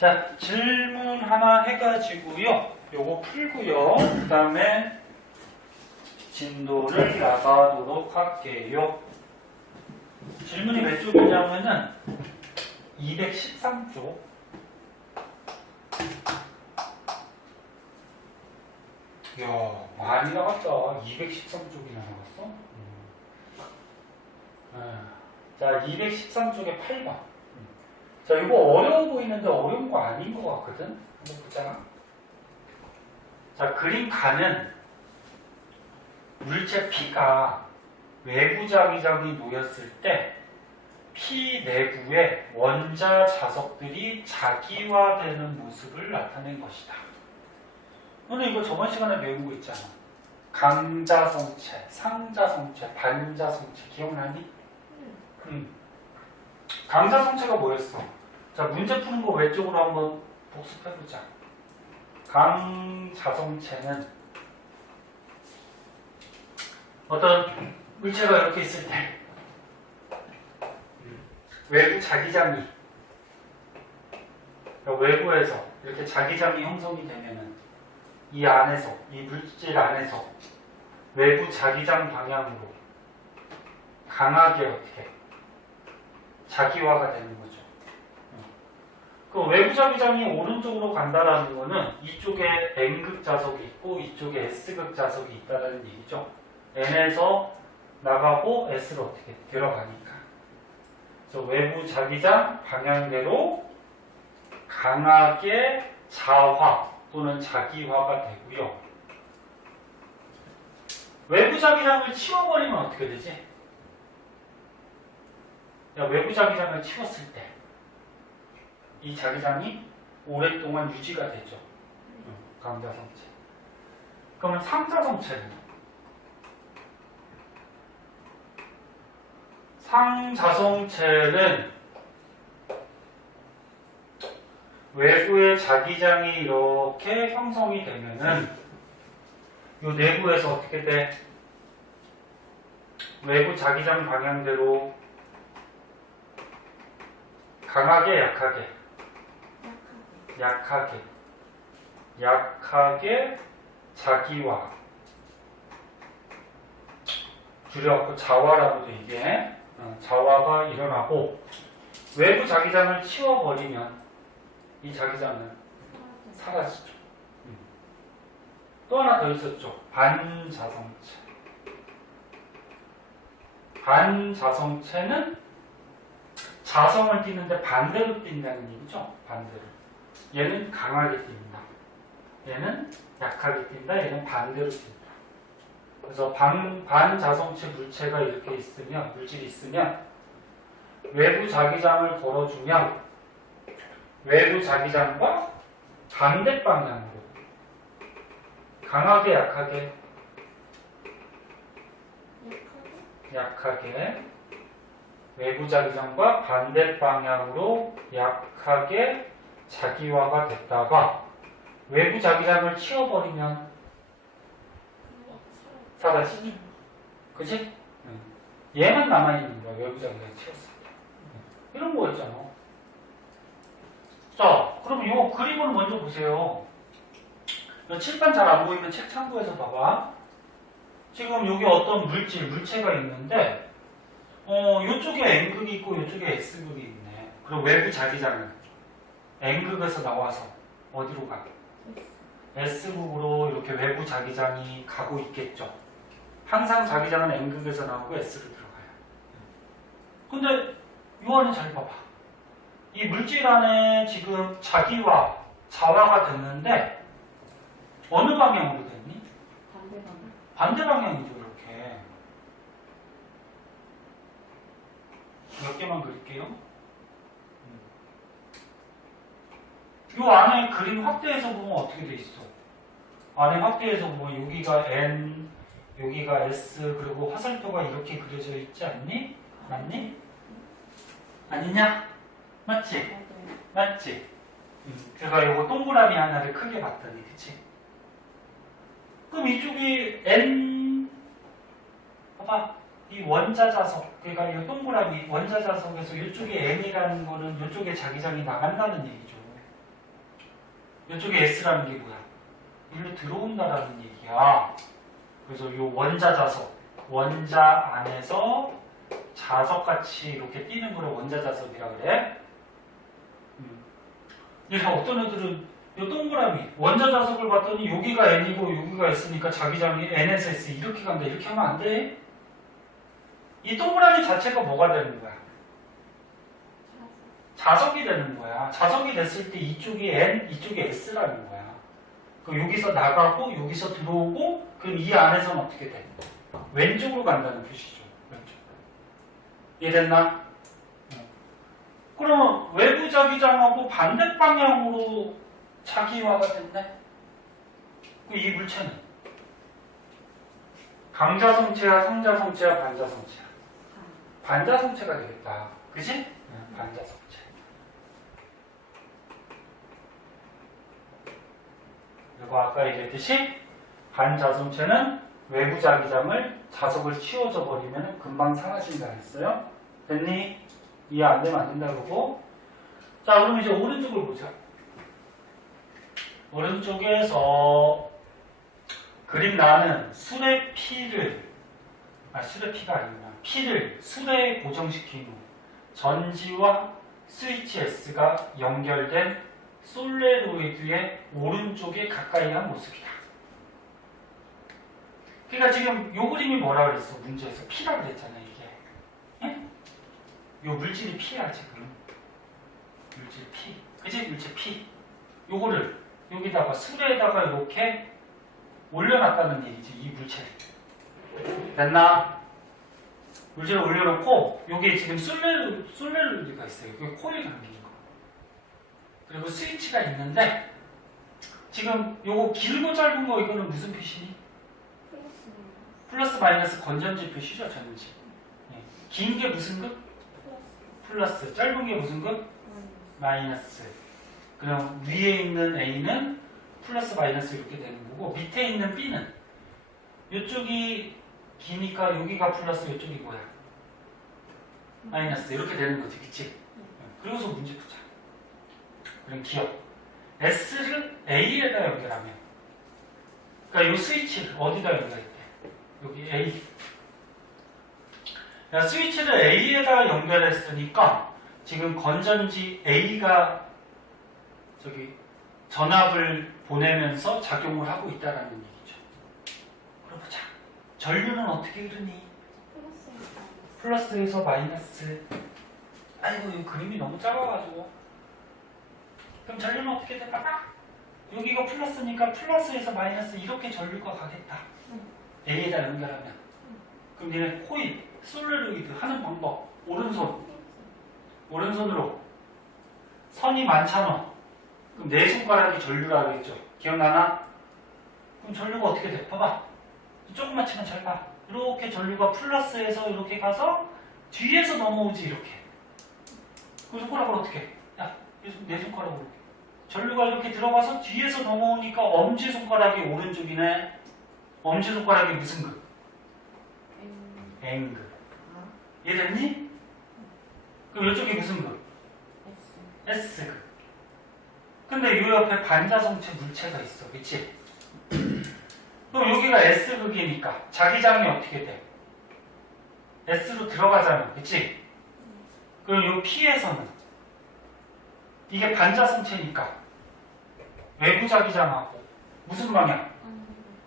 자, 질문 하나 해가지고요. 요거 풀고요. 그 다음에 진도를 나가도록 할게요. 질문이 몇 쪽이냐면은 213쪽. 이야, 많이 나갔다. 213쪽이나 나갔어? 자, 213쪽에 8번. 자, 이거 어려워 보이는데 어려운 거 아닌 것 같거든? 한번 보자. 자, 그림 가는 물체 B가 외부 자기장이 놓였을 때 P 내부에 원자 자석들이 자기화되는 모습을 나타낸 것이다. 너는 이거 저번 시간에 배운 거 있잖아. 강자성체, 상자성체, 반자성체 기억나니? 강자성체가 뭐였어? 자, 문제 푸는 거 왼쪽으로 한번 복습해보자. 강자성체는 어떤 물체가 이렇게 있을 때 외부 자기장이 외부에서 이렇게 자기장이 형성이 되면은 이 안에서 이 물질 안에서 외부 자기장 방향으로 강하게 어떻게 자기화가 되는 거죠. 그 외부 자기장이 오른쪽으로 간다라는 거는 이쪽에 N극 자석이 있고 이쪽에 S극 자석이 있다는 얘기죠. N에서 나가고 S로 어떻게 들어가니까. 그래서 외부 자기장 방향대로 강하게 자화 또는 자기화가 되고요. 외부 자기장을 치워버리면 어떻게 되지? 외부 자기장을 치웠을 때 이 자기장이 오랫동안 유지가 되죠. 강자성체. 그러면 상자성체는? 상자성체는 외부의 자기장이 이렇게 형성이 되면은 이 내부에서 어떻게 돼? 외부 자기장 방향대로 강하게 약하게 자기화 줄여갖고 자화라고도 이게 자화가 일어나고 외부 자기장을 치워버리면 이 자기장은 사라지죠. 또 하나 더 있었죠. 반자성체. 반자성체는 자성을 띠는데 반대로 띈다는 얘기죠. 반대로. 얘는 강하게 띈다. 얘는 약하게 띈다. 얘는 반대로 띈다. 그래서 반자성체 물체가 이렇게 있으면, 물질이 있으면 외부 자기장을 걸어주면 외부 자기장과 반대 방향으로 강하게 약하게 외부 자기장과 반대 방향으로 약하게 자기화가 됐다가 외부 자기장을 치워버리면 사라지죠. 그치? 얘만 남아있는 거야. 외부 자기장을 치웠을 때. 이런 거 있잖아. 자, 그럼 이 그림을 먼저 보세요. 칠판 잘 안 보이면 책 참고해서 봐봐. 지금 여기 어떤 물체가 있는데 이쪽에 N극이 있고 이쪽에 S극이 있네. 그럼 외부 자기장은 N극에서 나와서 어디로 가? S극으로 이렇게 외부 자기장이 가고 있겠죠. 항상 자기장은 N극에서 나오고 S로 들어가요. 근데 이 안에 잘 봐봐. 이 물질 안에 지금 자기화, 자화가 됐는데 어느 방향으로 됐니? 반대 방향. 반대 방향이죠, 이렇게. 몇 개만 그릴게요. 이 안에 그림 확대해서 보면 어떻게 돼 있어? 안에 확대해서 보면 여기가 N, 여기가 S, 그리고 화살표가 이렇게 그려져 있지 않니? 맞니? 아니냐? 맞지? 맞지? 제가 이거 동그라미 하나를 크게 봤더니, 그치? 그럼 이쪽이 N, 봐봐. 이 원자 자석, 그러니까 이 동그라미 원자 자석에서 이쪽에 N이라는 거는 이쪽에 자기장이 나간다는 얘기죠. 이쪽에 S라는 게 뭐야? 일로 들어온다라는 얘기야. 그래서 요 원자 자석, 원자 안에서 자석같이 이렇게 띄는 거를 원자 자석이라 그래. 그래서 어떤 애들은 요 동그라미 원자 자석을 봤더니 여기가 N이고 여기가 S니까 자기장이 N에서 S 이렇게 간다. 이렇게 하면 안 돼. 이 동그라미 자체가 뭐가 되는 거야? 자석이 되는 거야. 자석이 됐을 때 이쪽이 N, 이쪽이 S라는 거야. 그럼 여기서 나가고 여기서 들어오고 그럼 이 안에서는 어떻게 돼? 왼쪽으로 간다는 표시죠. 왼쪽. 이해됐나? 그러면 외부 자기장하고 반대 방향으로 자기화가 됐네? 이 물체는? 강자성체야, 상자성체야, 반자성체야? 반자성체가 되겠다. 그치? 반자성체. 그리고 아까 얘기했듯이 반자성체는 외부 자기장을 자석을 치워줘 버리면 금방 사라진다 했어요. 됐니? 이해 안 되면 안 된다 그러고. 자, 그럼 이제 오른쪽을 보자. 오른쪽에서 그림 나는 술의 피를, 술의 피가 아니구나. 피를 술에 고정시킨 후 전지와 스위치 S가 연결된 솔레로이드의 오른쪽에 가까이 한 모습이다. 그러니까 지금 요 그림이 뭐라 그랬어? 문제에서 피라고 그랬잖아, 이게. 예? 요 물질이 피야, 지금. 물질 피. 그치? 물질 피. 요거를 여기다가 술에다가 이렇게 올려놨다는 얘기지, 이 물체를. 됐나? 물질을 올려놓고, 요게 지금 솔레로이드가 있어요. 그게 코일 감기인 거. 그리고 스위치가 있는데, 지금 요거 길고 짧은 거, 이거는 무슨 표시니? 플러스 마이너스 건전지 표시죠, 전지. 예. 긴 게 무슨 급? 플러스. 짧은 게 무슨 급? 마이너스. 그럼 위에 있는 A는 플러스 마이너스 이렇게 되는 거고, 밑에 있는 B는 이쪽이 기니까 여기가 플러스, 이쪽이 뭐야? 마이너스. 이렇게 되는 거지, 그치? 그러고서 문제 푸자. 그럼 기억. S를 A에다 연결하면, 그러니까 이 스위치를 어디다 연결했대? 여기 A. 야, 스위치를 A에다 연결했으니까 지금 건전지 A가 저기 전압을 보내면서 작용을 하고 있다라는 얘기죠. 그러보자. 전류는 어떻게 흐르니? 플러스에서 마이너스. 아이고, 이 그림이 너무 작아가지고. 그럼 전류는 어떻게 될까? 여기가 플러스니까 플러스에서 마이너스 이렇게 전류가 가겠다. A에다 연결하면. 그럼 얘네 코일, 솔레로이드 하는 방법. 오른손으로. 선이 많잖아. 그럼 네 손가락이 전류라 그랬죠. 기억나나? 그럼 전류가 어떻게 돼? 봐봐. 조금만 치면 잘 봐. 이렇게 전류가 플러스에서 이렇게 가서 뒤에서 넘어오지, 이렇게. 그 손가락을 어떻게 해? 야, 네 손가락으로. 전류가 이렇게 들어가서 뒤에서 넘어오니까 엄지손가락이 오른쪽이네. 엄지손가락이 무슨 급? N급. 이해됐니? 그럼 이쪽이 무슨 급? S급. 근데 이 옆에 반자성체 물체가 있어. 그치? 그럼 여기가 S극이니까 자기장이 어떻게 돼? S로 들어가잖아. 그치? 그럼 이 P에서는 이게 반자성체니까 외부 자기장하고 무슨 방향?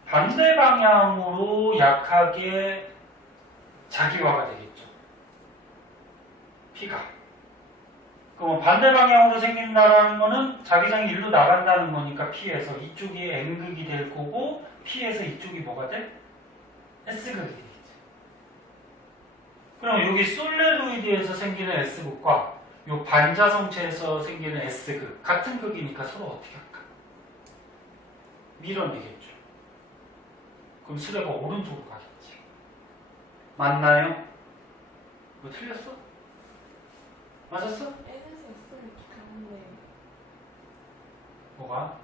반대 방향으로 약하게 자기화가 되겠죠. P가. 그럼 반대 방향으로 생긴다는 거는 자기장이 일로 나간다는 거니까 P에서 이쪽이 N극이 될 거고 P에서 이쪽이 뭐가 돼? S극이 되겠지. 그럼 여기 솔레로이드에서 생기는 S극과 요 반자성체에서 생기는 S극 같은 극이니까 서로 어떻게 할까? 밀어내겠죠. 그럼 수레가 오른쪽으로 가겠지. 맞나요? 뭐 틀렸어? 맞았어? N에서 S를 이렇게 가는데 뭐가?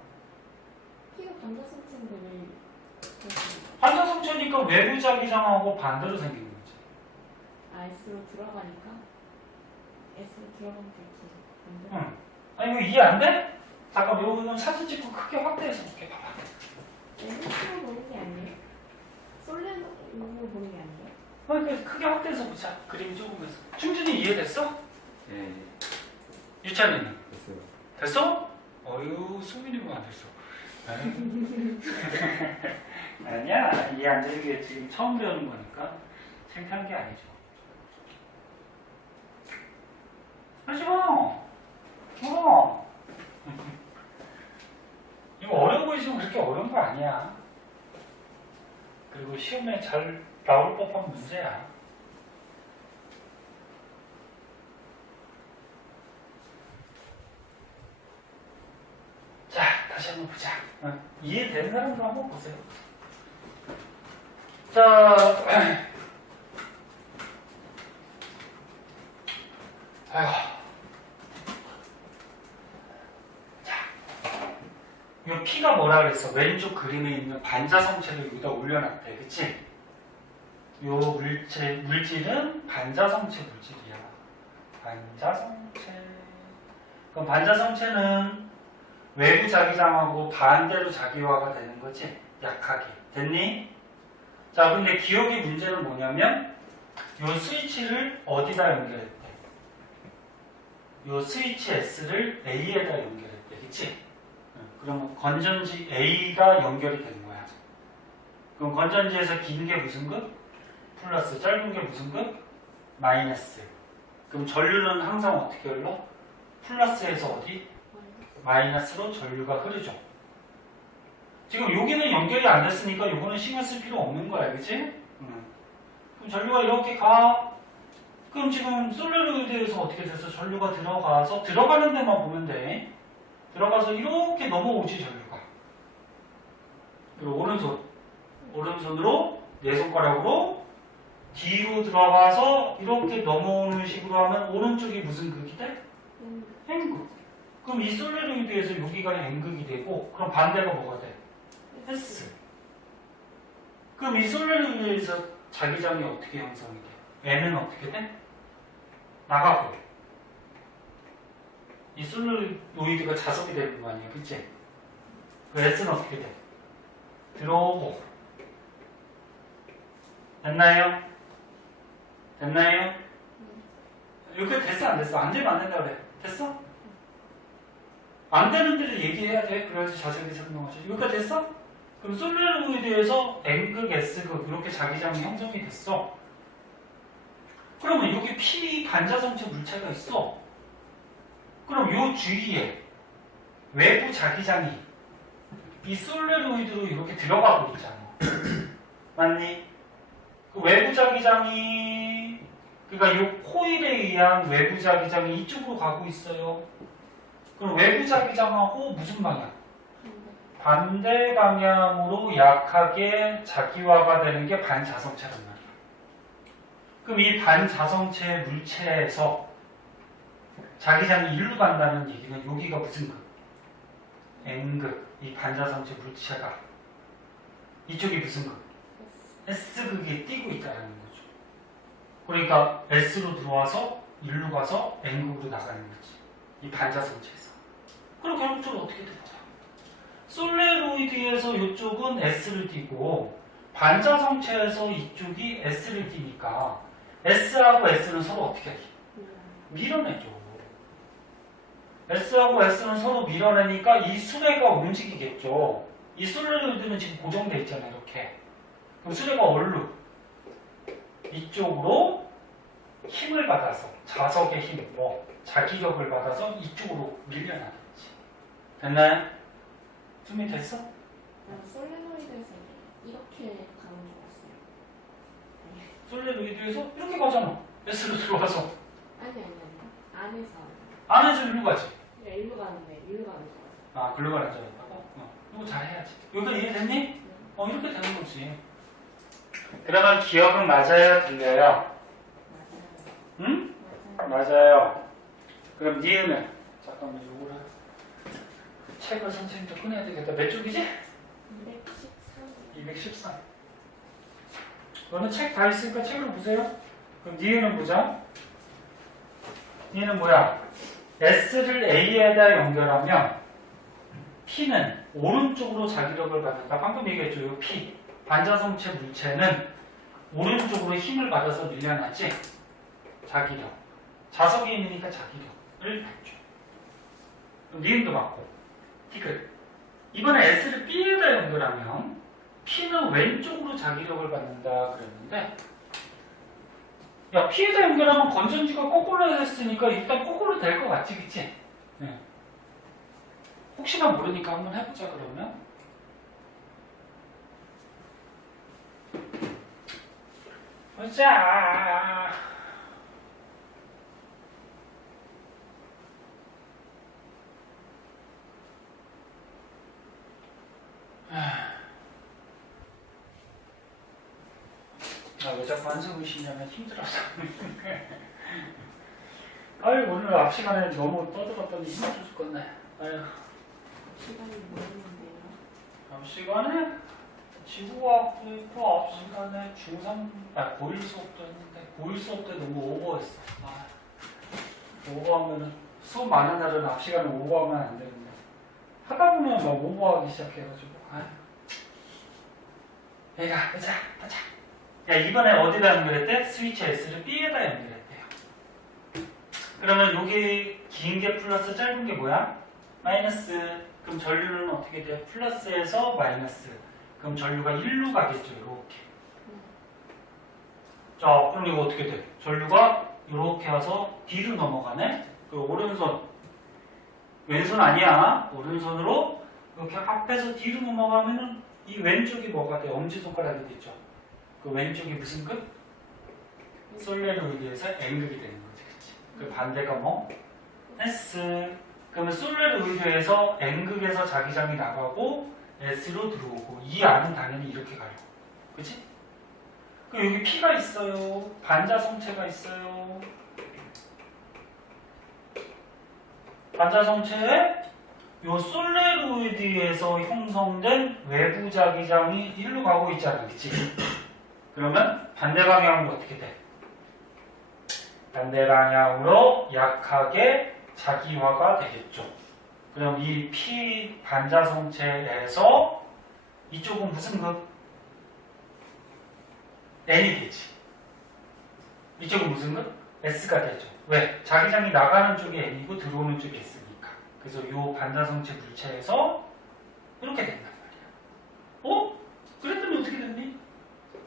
P가 반자성체인데 왜 반자성체니까 외부 자기장하고 반대로 생긴 거지. S로 들어가니까 S로 들어가면 되지. 응. 아니 이거 이해 안 돼? 잠깐만 이거 사진 찍고 크게 확대해서 볼게. 봐봐. N으로 보는 게 아니에요? 솔레노이드로 보는 게 아니에요? 그러니까 크게 확대해서 보자. 그림 조금해서. 충분히 이해됐어? 네. 유찬이는? 됐어요. 됐어? 어휴, 수민이가 안 됐어. 아니야, 이해 안 되는 게 지금 처음 배우는 거니까 창피한 게 아니죠. 하지 마! 이거 어려워 보이지만 그렇게 어려운 거 아니야. 그리고 시험에 잘 나올 법한 문제야. 자, 다시 한번 보자. 이해되는 사람도 한번 보세요. 자, 아이고. 자, 이 P가 뭐라 그랬어? 왼쪽 그림에 있는 반자성체를 여기다 올려놨대. 그치? 요 물질은 반자성체 물질이야. 반자성체. 그럼 반자성체는 외부 자기장하고 반대로 자기화가 되는 거지? 약하게. 됐니? 자, 근데 기억의 문제는 뭐냐면 요 스위치를 어디다 연결했대? 요 스위치 S를 A에다 연결했대. 그치? 그러면 건전지 A가 연결이 된 거야. 그럼 건전지에서 긴 게 무슨 극? 플러스. 짧은 게 무슨 극? 마이너스. 그럼 전류는 항상 어떻게 흘러? 플러스에서 어디? 마이너스로 전류가 흐르죠. 지금 여기는 연결이 안 됐으니까 이거는 신경 쓸 필요 없는 거야. 그치? 그럼 전류가 이렇게 가. 그럼 지금 솔레노이드에서 어떻게 됐어? 전류가 들어가서 들어가는 데만 보면 돼. 들어가서 이렇게 넘어오지 전류가. 그리고 오른손으로 네 손가락으로 뒤로 들어가서 이렇게 넘어오는 식으로 하면 오른쪽이 무슨 극이 돼? N극. 그럼 이 솔레노이드에서 여기가 N극이 되고 그럼 반대가 뭐가 돼? S. 그럼 이 솔레노이드에서 자기장이 어떻게 형성이 돼? N은 어떻게 돼? 나가고. 이 솔레노이드가 자석이 되는 거 아니야, 그치? 그 S는 어떻게 돼? 들어오고. 됐나요? 됐나요? 여기 됐어, 안 됐어? 안 되면 안 된다 그래. 됐어? 안 되는 데를 얘기해야 돼. 그래야지 자세히 설명하지. 여기까지 됐어? 그럼 솔레노이드에서 N극, S극 이렇게 자기장이 형성이 됐어. 그러면 여기 P 반자성체 물체가 있어. 그럼 요 주위에 외부 자기장이 이 솔레노이드로 이렇게 들어가고 있잖아. 맞니? 그 외부 자기장이 그러니까 이 코일에 의한 외부 자기장이 이쪽으로 가고 있어요. 그럼 외부 자기장하고 무슨 방향? 반대 방향으로 약하게 자기화가 되는 게 반자성체란 말이야. 그럼 이 반자성체 물체에서 자기장이 일로 간다는 얘기는 여기가 무슨 극? N극. 이 반자성체 물체가 이쪽이 무슨 극? S극에 띄고 있다는 거죠. 그러니까 S로 들어와서 일로 가서 N극으로 나가는 거지. 이 반자성체에서. 그럼 결국적으로 어떻게 되는 거야? 솔레노이드에서 이쪽은 S를 띄고 반자성체에서 이쪽이 S를 띄니까 S하고 S는 서로 어떻게 해? 밀어내죠. S하고 S는 서로 밀어내니까 이 수레가 움직이겠죠. 이 솔레노이드는 지금 고정돼 있잖아요. 이렇게. 그럼 수레가 어디로? 이쪽으로 힘을 받아서 자석의 힘, 자기력을 받아서 이쪽으로 밀려나겠지. 됐나요? 준비됐어? 솔레노이드에서 이렇게 가는 줄 알았어요. 솔레노이드에서 이렇게 가잖아. S로 들어와서. 아니. 안에서 안에서 일로 가지. 일로 가는데 일로 가는 줄 알았어요. 아, 글로 가는 줄 알았다고? 이거 잘 해야지. 여기가 이해됐니? 이렇게 되는 거지. 그러면 기억은 맞아요? 틀려요? 맞아요. 응? 맞아요. 맞아요. 그럼 니은은? 잠깐만, 요거를. 책을 선생님도 꺼내야 되겠다. 몇 쪽이지? 213. 너는 책 다 있으니까 책을 보세요. 그럼 니은은 보자. 니은은 뭐야? S를 A에다 연결하면 P는 오른쪽으로 자기력을 받는다. 방금 얘기했죠. 요 P. 반자성체 물체는 오른쪽으로 힘을 받아서 밀려나지. 자기력. 자석이 있으니까 자기력을 받죠. 그럼 니은도 맞고. 티끌. 이번에 S를 B에다 연결하면 P는 왼쪽으로 자기력을 받는다 그랬는데 야, P에다 연결하면 건전지가 거꾸로 됐으니까 일단 거꾸로 될 것 같지, 그치? 네. 혹시나 모르니까 한번 해보자, 그러면. 보자. 왜 자꾸 한숨을 쉬냐면 힘들어서. 아유, 오늘 앞 시간에 너무 떠들었더니 힘들어 죽겠네. 아유. 시간이 뭐였는데요? 앞 시간에 지구과학도 있고, 앞 시간에 고1 수업도 했는데, 고1 수업 때 너무 오버했어. 아, 오버하면은, 수업 많은 날은 앞 시간에 오버하면 안 되는데, 하다 보면 막 오버하기 시작해가지고, 아유. 얘가, 보자. 야, 이번에 어디다 연결했대? 스위치 S를 B에다 연결했대요. 그러면 여기 긴 게 플러스, 짧은 게 뭐야? 마이너스. 그럼 전류는 어떻게 돼? 플러스에서 마이너스. 그럼 전류가 1로 가겠죠, 이렇게. 자, 그럼 이거 어떻게 돼? 전류가 이렇게 와서 D로 넘어가네? 그 오른손. 왼손 아니야. 오른손으로 이렇게 앞에서 D로 넘어가면은 이 왼쪽이 뭐가 돼? 엄지손가락이 되죠. 그 왼쪽이 무슨 극? 솔레로이드에서 N극이 되는 거지, 그치? 그 반대가 뭐? S. 그러면 솔레로이드에서 N극에서 자기장이 나가고 S로 들어오고 이 안은 당연히 이렇게 가요. 그치? 그 여기 P가 있어요. 반자성체가 있어요. 반자성체에 요 솔레로이드에서 형성된 외부 자기장이 일로 가고 있잖아, 그치? 그러면 반대 방향으로 어떻게 돼? 반대 방향으로 약하게 자기화가 되겠죠. 그럼 이 P 반자성체에서 이쪽은 무슨 극? N이 되지. 이쪽은 무슨 극? S가 되죠. 왜? 자기장이 나가는 쪽이 N이고 들어오는 쪽이 S니까. 그래서 이 반자성체 물체에서 이렇게 된단 말이야. 어? 그랬더니 어떻게 됐니?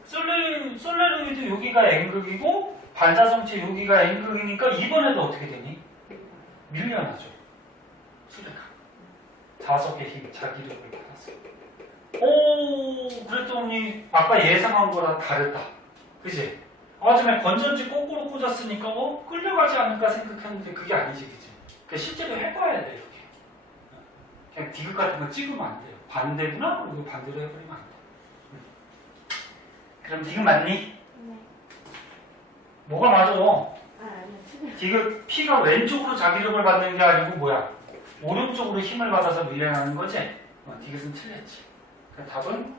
솔레로이드 여기가 N극이고 반자성체 여기가 N극이니까 이번에도 어떻게 되니? 밀려나죠. 수레가. 자석의 힘, 자기력을 받아서. 오, 그랬더니 아까 예상한 거랑 다르다. 그지? 아줌에 건전지 거꾸로 꽂았으니까 끌려가지 않을까 생각했는데 그게 아니지, 그지? 그러니까 실제로 해봐야 돼, 이렇게. 그냥 디귿 같은 거 찍으면 안 돼요. 반대구나? 그리고 반대로 해버리면 안 돼. 그럼 디귿 맞니? 네. 뭐가 맞아? 아니요. 디귿 P가 왼쪽으로 자기력을 받는 게 아니고 뭐야? 오른쪽으로 힘을 받아서 밀려나는 거지? 디귿은 틀렸지. 그러니까 답은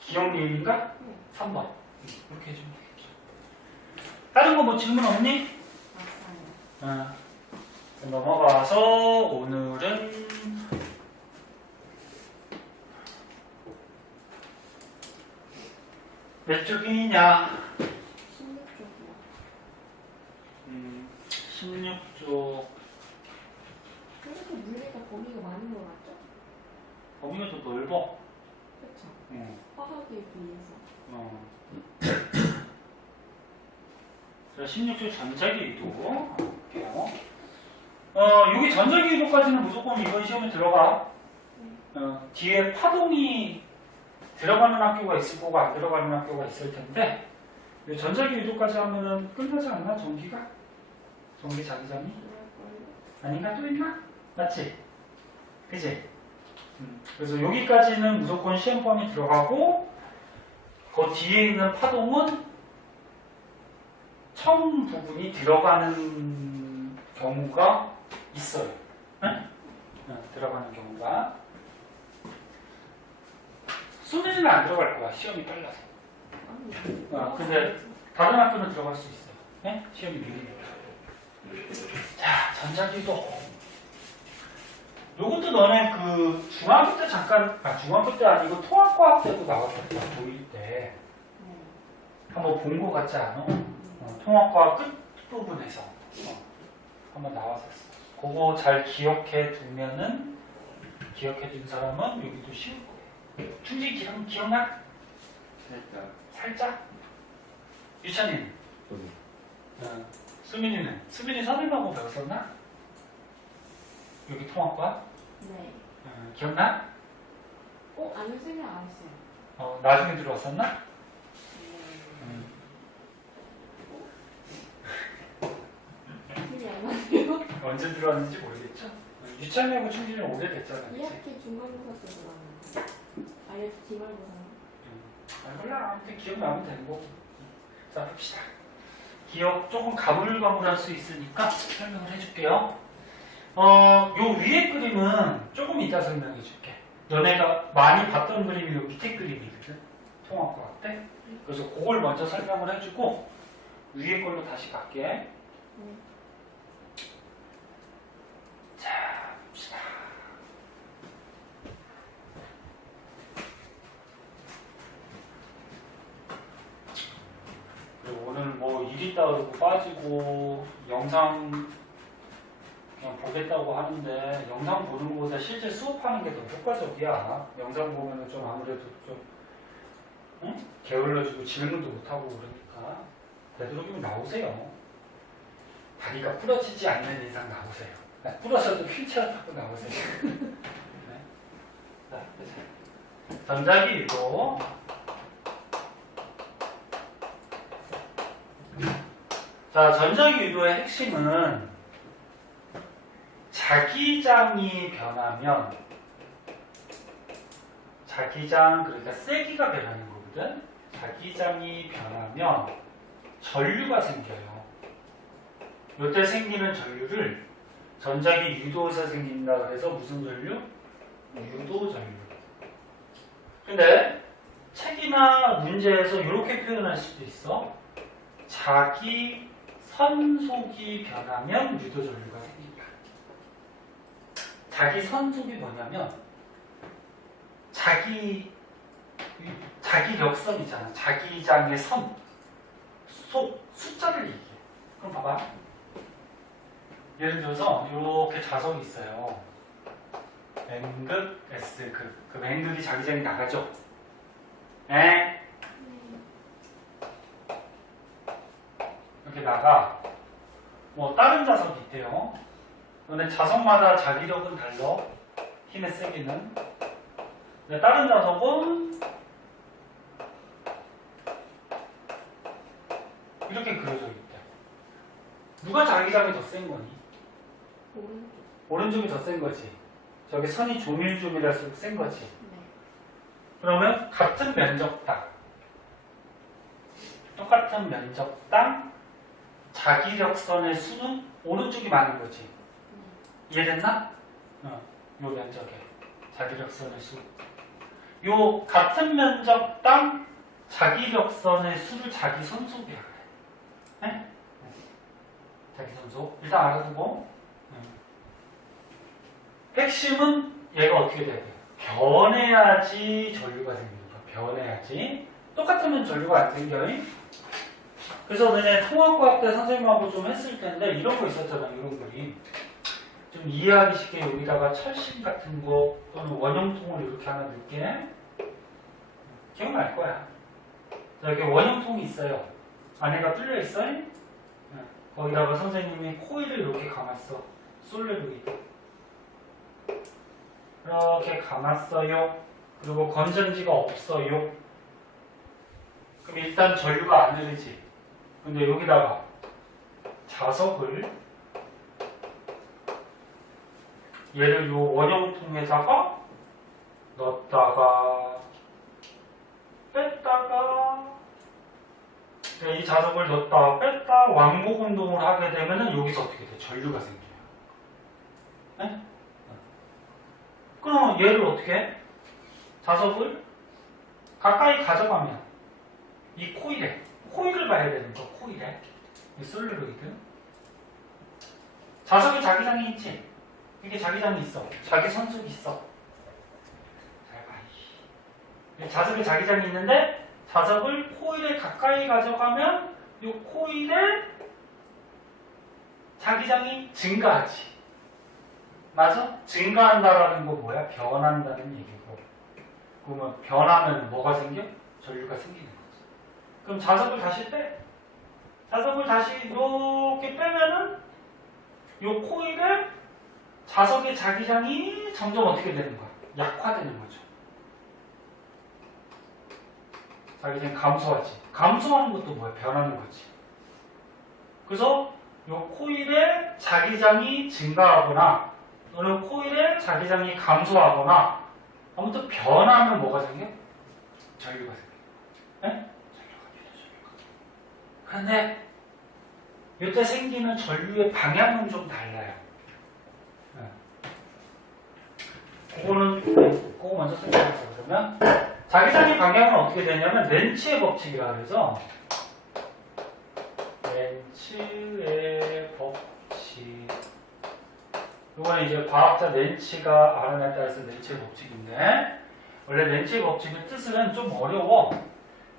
기억리을인가? 네. 3번. 이렇게 해주면 되겠죠. 다른 거 뭐 질문 없니? 맞아요. 넘어가서 오늘은 몇 쪽이냐? 16쪽이요. 16쪽. 그렇게 물리가 범위가 많은 거 같죠? 범위가 좀 넓어. 그쵸? 응. 화학에 비해서. 자, 16쪽 전자기위도 볼게요. 여기 전자기위도까지는 무조건 이번 시험에 들어가. 뒤에 파동이 들어가는 학교가 있을 거고 안 들어가는 학교가 있을 텐데 이 전자기위도까지 하면은 끝나지 않나? 전기가? 전기 자기장이? 아닌가? 또 있나? 맞지? 그지? 그래서 여기까지는 무조건 시험 범위 들어가고 그 뒤에 있는 파동은 처음 부분이 들어가는 경우가 있어요. 들어가는 경우가. 수능에는 안 들어갈 거야. 시험이 빨라서. 근데 다른 학교는 들어갈 수 있어요. 네? 시험이 느리니까. 자, 전자기도. 요것도 너네 그 중학교 때 잠깐, 중학교 때 아니고 통합과학 때도 나왔었다. 고1 때. 한번 본 거 같지 않아? 통합과학 끝부분에서 한번 나왔었어. 그거 잘 기억해 두면은, 기억해 둔 사람은 여기도 쉬울 거예요. 충지 기억나? 살짝? 유찬이는? 수민이는? 수민이 선생님하고 배웠었나? 여기 통합과? 네. 기억나? 아는 생각 안 했어요. 나중에 들어왔었나? 네. 기억이 안 나네요. 언제 들어왔는지 모르겠죠? 유찬이하고 충진이 오래됐잖아. 그치? 2학기 중간고사 때 들어왔는데. 아니, 기말고사. 몰라. 아무튼 기억나면 되는 거고. 자, 봅시다. 기억 조금 가물가물할 수 있으니까 설명을 해줄게요. 요 위에 그림은 조금 이따 설명해 줄게. 너네가 많이 봤던 그림이 요 밑에 그림이거든. 통합과학 때. 그래서 그걸 먼저 설명을 해주고 위에 걸로 다시 갈게. 자, 봅시다. 그리고 오늘 뭐 일 있다 그러고 빠지고 영상 그냥 보겠다고 하는데 영상 보는 것보다 실제 수업하는 게 더 효과적이야. 영상 보면은 좀 아무래도 좀 게을러지고 질문도 못하고 그러니까 되도록이면 나오세요. 다리가 부러지지 않는 이상 나오세요. 부러져도 휠체어 타고 나오세요. 네. 자, 전자기 유도. 자, 전자기 유도의 핵심은 자기장이 변하면 자기장 그러니까 세기가 변하는 거거든. 자기장이 변하면 전류가 생겨요. 이때 생기는 전류를 전자기 유도에서 생긴다 그래서 무슨 전류? 유도 전류. 근데 책이나 문제에서 이렇게 표현할 수도 있어. 자기 선속이 변하면 유도 전류가 생긴다. 자기 선속이 뭐냐면 자기 역선이잖아. 자기장의 선, 속, 숫자를 얘기해. 그럼 봐봐. 예를 들어서 이렇게 자석이 있어요. N극, S극. 그럼 N극이 자기장이 나가죠? 네. 이렇게 나가. 뭐 다른 자석이 있대요. 근데 자석마다 자기력은 달라. 힘의 세기는. 근데 다른 자석은 이렇게 그려져 있대. 누가 자기장이 더 센 거니? 오른쪽. 오른쪽이 더 센 거지. 저기 선이 조밀조밀할수록 센 거지. 네. 그러면 같은 면적당, 똑같은 면적당 자기력선의 수는 오른쪽이 많은 거지. 이해됐나? 요 면적에 자기력선의 수. 요 같은 면적당 자기력선의 수를 자기 선속이라 그래. 네? 자기 선속. 일단 알아두고. 핵심은 얘가 어떻게 돼야 돼요? 변해야지 전류가 생깁니다. 변해야지. 똑같으면 전류가 안 생겨요. 그래서 너네 통합과학 때 선생님하고 좀 했을 텐데 이런 거 있었잖아. 이런 그림. 좀 이해하기 쉽게 여기다가 철심 같은 거 또는 원형통을 이렇게 하나 넣게. 기억날 거야. 자, 여기 원형통이 있어요. 안에가 뚫려 있어요. 거기다가 선생님이 코일을 이렇게 감았어. 솔레로이드. 이렇게 감았어요. 그리고 건전지가 없어요. 그럼 일단 전류가 안 흐르지. 근데 여기다가 자석을 얘를 요 원형통에다가 넣었다가 뺐다가 이 자석을 넣었다 뺐다 왕복 운동을 하게 되면은 여기서 어떻게 돼? 전류가 생겨요. 네? 그럼 얘를 어떻게 해? 자석을 가까이 가져가면 이 코일을 봐야 되는 거. 코일에 이 솔레로이드 자석에 자기장이 있지. 이게 자기장이 있어. 자기 선속이 있어. 잘 봐. 자석에 자기장이 있는데 자석을 코일에 가까이 가져가면 이 코일에 자기장이 증가하지. 맞아? 증가한다라는 거 뭐야? 변한다는 얘기고. 그러면 변하면 뭐가 생겨? 전류가 생기는 거지. 그럼 자석을 다시 빼. 자석을 다시 이렇게 빼면은 이 코일에 자석의 자기장이 점점 어떻게 되는 거야? 약화되는 거죠. 자기장이 감소하지. 감소하는 것도 뭐야? 변하는 거지. 그래서 이 코일의 자기장이 증가하거나 또는 코일의 자기장이 감소하거나 아무튼 변하면 뭐가 생겨? 전류가 생겨. 네? 전류가. 그런데 이때 생기는 전류의 방향은 좀 달라요. 그거 먼저 생각해보세요. 그러면 자기장의 방향은 어떻게 되냐면 렌츠의 법칙이라 그래서 렌츠의 법칙. 이거는 이제 과학자 렌츠가 알아낸 따라서 렌츠의 법칙인데 원래 렌츠의 법칙의 뜻은 좀 어려워.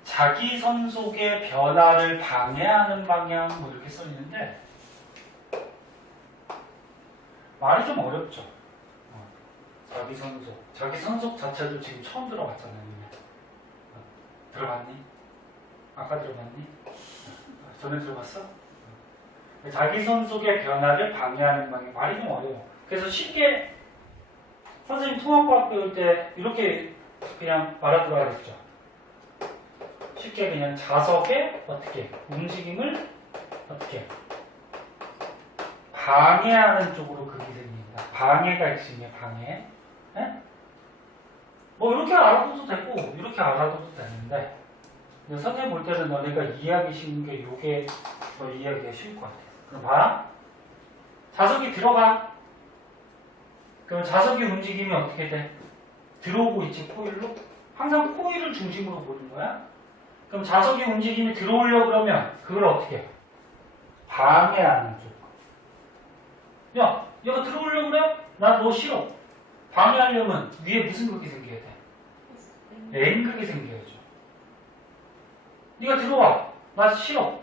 자기 선속의 변화를 방해하는 방향 뭐 이렇게 써 있는데 말이 좀 어렵죠. 자기 선속 자체도 지금 처음 들어봤잖아요. 들어봤니? 아까 들어봤니? 전에 들어봤어? 자기 선속의 변화를 방해하는 방향 말이 좀 어려워. 그래서 쉽게 선생님 통합과학 배울 때 이렇게 그냥 말하도록 하겠죠. 쉽게 그냥 자석의 어떻게 움직임을 어떻게 방해하는 쪽으로 그게 됩니다. 방해가 핵심이에요. 방해. 네? 뭐 이렇게 알아둬도 되고 이렇게 알아둬도 되는데 선생님 볼 때는 너네가 이해하기 쉬운 게 이게 더 이해하기가 쉬울 것 같아. 그럼 봐. 자석이 들어가. 그럼 자석의 움직임이 어떻게 돼? 들어오고 있지 코일로? 항상 코일을 중심으로 보는 거야. 그럼 자석의 움직임이 들어오려고 그러면 그걸 어떻게 해? 방해하는 쪽. 야, 얘가 들어오려고 그래? 나 너 싫어. 방해하려면 위에 무슨 극이 생겨야 돼? N극이 생겨야죠. 네가 들어와. 나 싫어.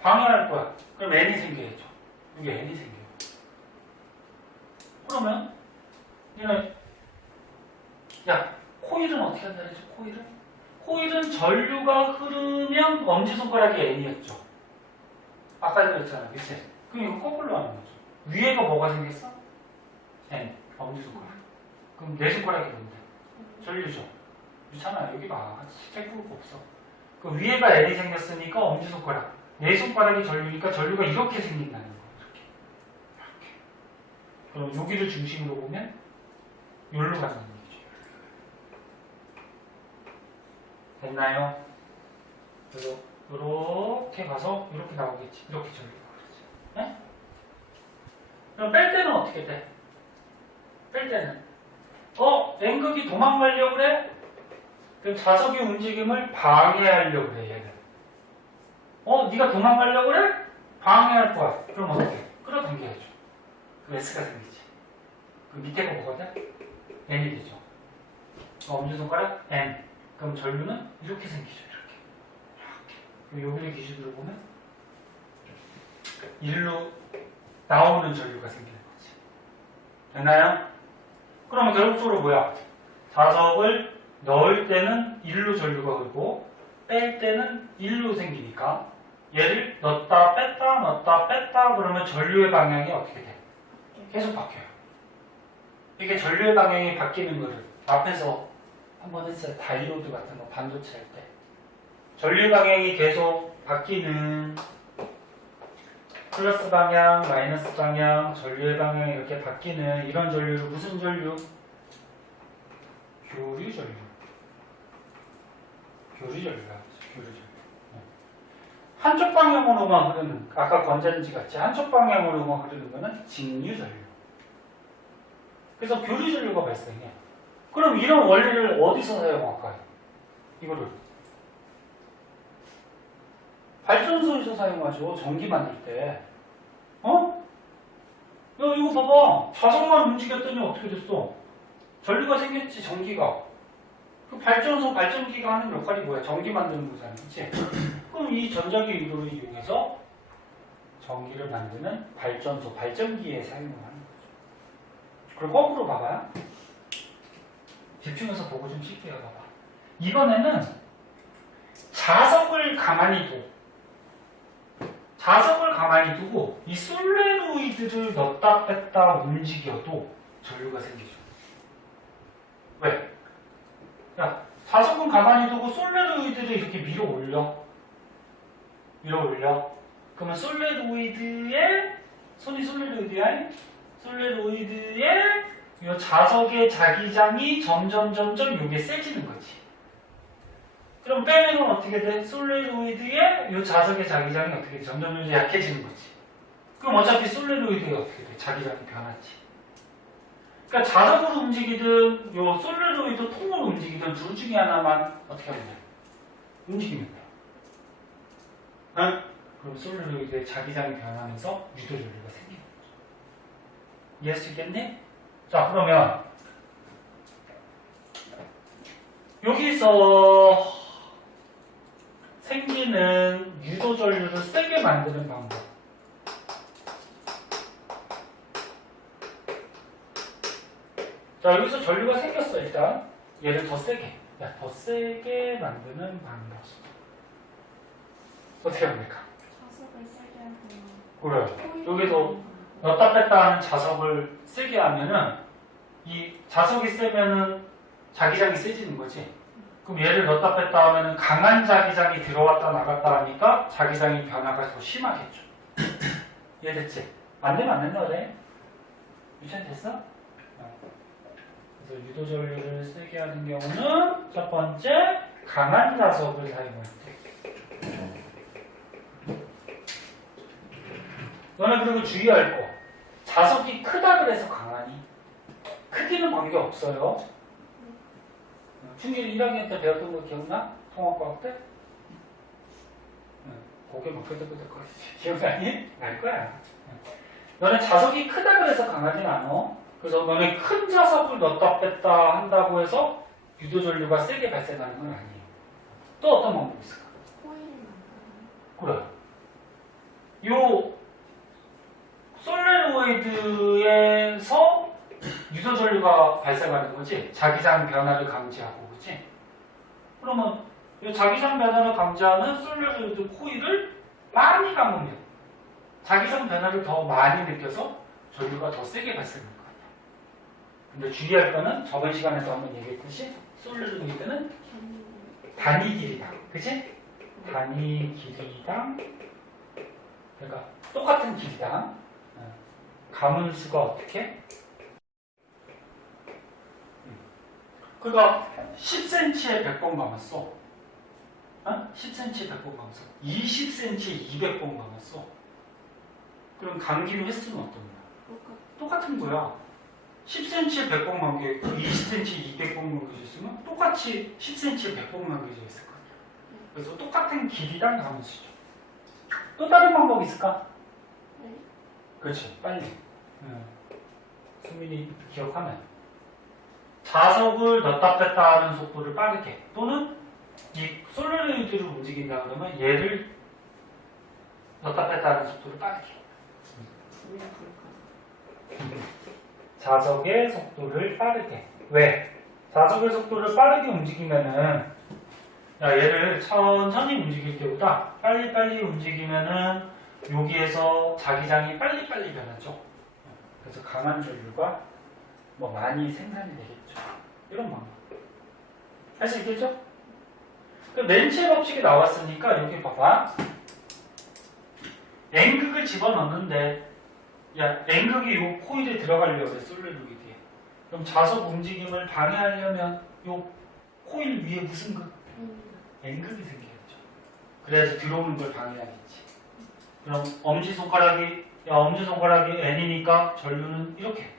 방해할 거야. 그럼 N이 생겨야죠. 여기 N이 생겨요. 그러면 얘는 야, 코일은 어떻게 한다 그랬죠? 코일은 전류가 흐르면 엄지손가락이 N이었죠. 아까 그랬잖아. 그치? 그럼 이거 거꾸로 하는 거죠. 위에가 뭐가 생겼어? N. 엄지손가락. 그럼 내 손가락이 뭔데? 전류죠. 그렇잖아. 여기 봐. 체크가 없어. 그 위에가 N이 생겼으니까 엄지손가락. 내 손가락이 전류니까 전류가 이렇게 생긴다는 거예요. 이렇게. 그럼 여기를 중심으로 보면 여기로 가는 얘기죠. 됐나요? 그래서 이렇게 가서 이렇게 나오겠지. 이렇게 전류가 그러지. 네? 그럼 뺄 때는 어떻게 돼? 뺄 때는 N극이 도망가려고 그래? 그럼 자석의 움직임을 방해하려고 그래, 얘는. 네가 도망가려고 그래? 방해할 거야. 그럼 어떻게 해? 끌어당겨야죠. 그럼 S가 생기지. 그 밑에가 뭐가 돼? N이 되죠. 엄지손가락 N. 그럼 전류는 이렇게 생기죠. 이렇게. 여기를 기준으로 보면 일로 나오는 전류가 생기는 거지. 됐나요? 그러면 결국적으로 뭐야? 자석을 넣을 때는 일로 전류가 흐르고 뺄 때는 일로 생기니까 얘를 넣었다 뺐다 그러면 전류의 방향이 어떻게 돼? 계속 바뀌어요. 이게 전류의 방향이 바뀌는 거를 앞에서 한번 했어요. 다이오드 같은 거 반도체 할 때. 전류 방향이 계속 바뀌는 플러스 방향, 마이너스 방향, 전류의 방향이 이렇게 바뀌는 이런 전류를 무슨 전류? 교류 전류. 교류 전류가 교류 전류. 한쪽 방향으로만 흐르는, 아까 건전지 같이 한쪽 방향으로만 흐르는 거는 직류 전류. 그래서 교류 전류가 발생해. 그럼 이런 원리를 어디서 사용할까요? 이거를 발전소에서 사용하죠. 전기 만들 때. 이거 봐봐. 자석만 움직였더니 어떻게 됐어? 전류가 생겼지, 전기가. 그 발전소, 발전기가 하는 역할이 뭐야? 전기 만드는 거잖아, 그치? 그럼 이 전자기 유도를 이용해서 전기를 만드는 발전소, 발전기에 사용을 하는 거죠. 그리고 거꾸로 봐봐요. 집중해서 보고 좀 쉽게 봐봐. 이번에는 자석을 가만히 둬. 자석을 가만히 두고 이 솔레노이드를 넣었다 뺐다 움직여도 전류가 생기죠. 왜? 야, 자석은 가만히 두고 솔레노이드를 이렇게 밀어 올려. 밀어 올려. 그러면 솔레노이드의 손이 솔레노이드야. 솔레노이드의 이 자석의 자기장이 점점 이게 세지는 거지. 그럼 빼면은 어떻게 돼? 솔레노이드의 이 자석의 자기장이 어떻게 돼? 점점 약해지는 거지. 그럼 어차피 솔레노이드가 어떻게 돼? 자기장이 변하지. 그러니까 자석으로 움직이든 요 솔레노이드 통으로 움직이든 둘 중에 하나만 어떻게 하면 돼? 움직이면 돼. 응? 그럼 솔레노이드의 자기장이 변하면서 유도전류가 생기는 거죠. 이해할 수 있겠니? 자, 그러면 여기서 생기는 유도전류를 세게 만드는 방법. 자, 여기서 전류가 생겼어, 일단. 얘를 더 세게. 야, 더 세게 만드는 방법. 어떻게 합니까? 자석을 세게 하거나. 그래요. 여기서 넣었다 뺐다 하는 자석을 세게 하면은, 이 자석이 세면은 자기장이 세지는 거지. 그럼 얘를 넣었다 뺐다 하면은 강한 자기장이 들어왔다 나갔다 하니까 자기장이 변화가 더 심하겠죠. 이해됐지? 안 되면 안 된다 그래. 유치됐어? 그래서 유도전류를 세게 하는 경우는 첫 번째 강한 자석을 사용할 때. 너네 그리고 주의할 거. 자석이 크다 그래서 강하니? 크기는 관계없어요. 중일 1학년 때 배웠던 거 기억나? 통합과학 때? 고개 막 끄덕끄덕거리지. 기억나니? 알 거야. 너네 자석이 크다 그래서 강하진 않아. 그래서 너네 큰 자석을 넣었다 뺐다 한다고 해서 유도전류가 세게 발생하는 건 아니에요. 또 어떤 방법이 있을까? 코일을 만들어요. 그래. 요 솔레노이드에서 유도전류가 발생하는 거지. 자기장 변화를 감지하고, 그치? 그러면 이 자기장 변화를 감지하는 솔레노이드 코일을 많이 감으면 자기장 변화를 더 많이 느껴서 전류가 더 세게 발생할 것 같아요. 근데 주의할 거는 저번 시간에서 한번 얘기했듯이 솔레노이드는 단위 길이당, 그치? 단위 길이당, 그러니까 똑같은 길이당 감은 수가 어떻게? 그러니까 10cm에 100번 감았어. 10cm에 100번 감았어. 20cm에 200번 감았어. 그럼 감기는 횟수는 어떤 거야? 똑같은 거야. 10cm에 100번 감겨, 20cm에 200번 감겨졌으면 똑같이 10cm에 100번 감겨져 있을 거야. 그래서 똑같은 길이랑 감은 수죠. 또 다른 방법이 있을까? 네. 그렇지, 빨리. 수민이 기억하면. 자석을 넣었다 뺐다 하는 속도를 빠르게 또는 이 솔레노이드를 움직인다 그러면 얘를 넣었다 뺐다 하는 속도를 빠르게. 자석의 속도를 빠르게. 왜? 자석의 속도를 빠르게 움직이면은 야, 얘를 천천히 움직일 때보다 빨리빨리 움직이면은 여기에서 자기장이 빨리빨리 변하죠. 그래서 강한 전류가 뭐 많이 생산이 되겠죠. 이런 방법. 할 수 있겠죠? 그 렌치의 법칙이 나왔으니까 여기 봐봐. N극을 집어넣는데 야, N극이 요 코일에 들어가려고 그래, 솔레노이드에. 그럼 자석 움직임을 방해하려면 요 코일 위에 무슨 극? N극이 생겨야죠. 그래야지 들어오는 걸 방해하겠지. 그럼 엄지손가락이 N이니까 전류는 이렇게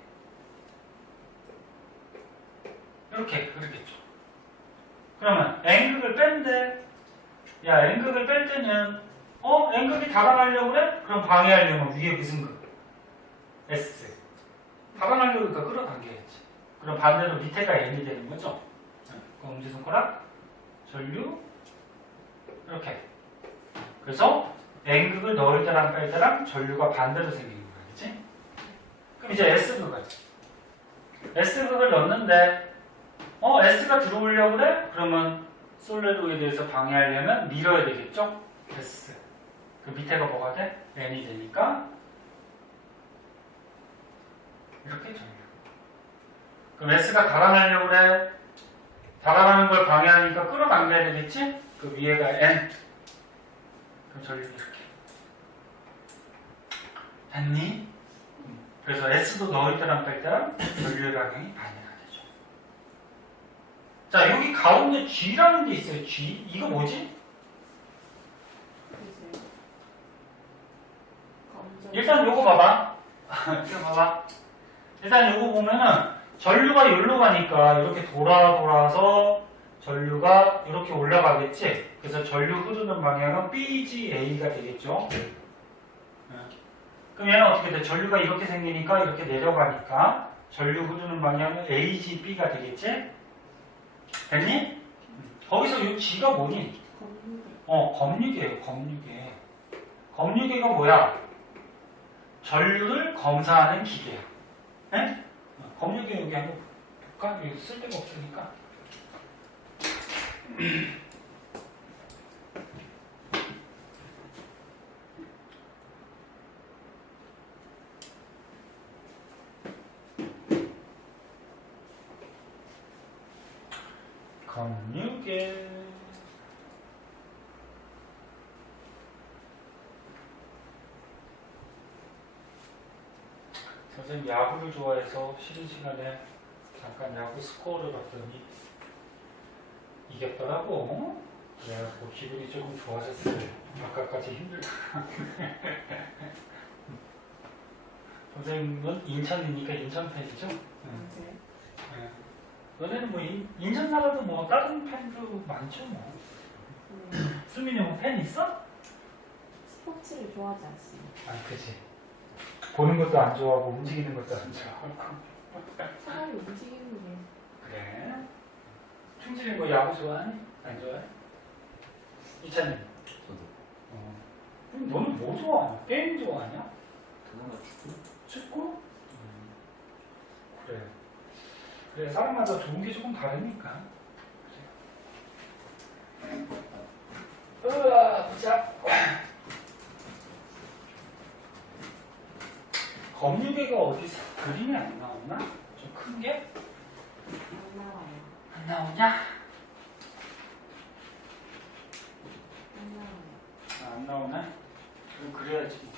흐르겠죠. 그러면 N극을 뺀대. 야, N극을 뺄 때는 N극이 다가가려고 그래? 그럼 방해하려면 위에 무슨 극? S. 달아나려니까 끌어당겨야지. 그럼 반대로 밑에가 n이 되는 거죠. 그럼 엄지손가락, 전류, 이렇게. 그래서 n극을 넣을 때랑 뺄 때랑 전류가 반대로 생기는 거야. 그치? 그럼 이제 S극을. S극을 넣는데, S가 들어오려고 그래? 그러면 솔레로이드에서 방해하려면 밀어야 되겠죠? S. 그 밑에가 뭐가 돼? n이 되니까 이렇게 전류. 그럼 S가 달아나려고 그래? 달아나는 걸 방해하니까 끌어당겨야 되겠지? 그 위에가 N. 그럼 전류 이렇게. 됐니? 그래서 S도 넣을 때랑 뺄 때랑 전류의 방향이 반대가 되죠. 자, 여기 가운데 G라는 게 있어요. G. 이거 뭐지? 글쎄요. 검정. 일단 요거 봐봐. 이거 봐봐. 일단 요거 보면은 전류가 여기로 가니까 이렇게 돌아서 전류가 이렇게 올라가겠지? 그래서 전류 흐르는 방향은 BGA가 되겠죠? 그럼 얘는 어떻게 돼? 전류가 이렇게 생기니까 이렇게 내려가니까 전류 흐르는 방향은 AGB가 되겠지? 됐니? 거기서 이 G가 뭐니? 검은색. 검유계예요, 검유계. 검유계가 뭐야? 전류를 검사하는 기계야. 네? 검유계 여기 한번 볼까? 여기 쓸 데가 없으니까. 검유계. 선생님 야구를 좋아해서 쉬는 시간에 잠깐 야구 스코어를 봤더니 이겼더라고. 그래갖고 기분이 조금 좋아졌어요. 아까까지 힘들다. 선생님은 인천이니까 인천 팬이죠? 맞아요. 네. 너네는 뭐 인천 살아도 뭐 다른 팬도 많죠 뭐. 수민이 뭐 팬 있어? 스포츠를 좋아하지 않습니다. 아, 그치. 보는 것도 안 좋아하고 움직이는 것도 안 좋아하고. 차라리 움직이는 게. 그래? 충질이 뭐 야구 좋아하니? 안 좋아해? 이찬님. 저도 그럼 너는 뭐 좋아하냐? 게임 좋아하냐? 그나마 축구? 축구? 그래. 그래, 사람마다 좋은 게 조금 다르니까. 보자. 검유계가 어디서 그림이 안 나오나? 좀 큰 게? 안 나와요. 안 나오냐? 안 나와요. 안 나오네? 그럼 그래야지. 뭐.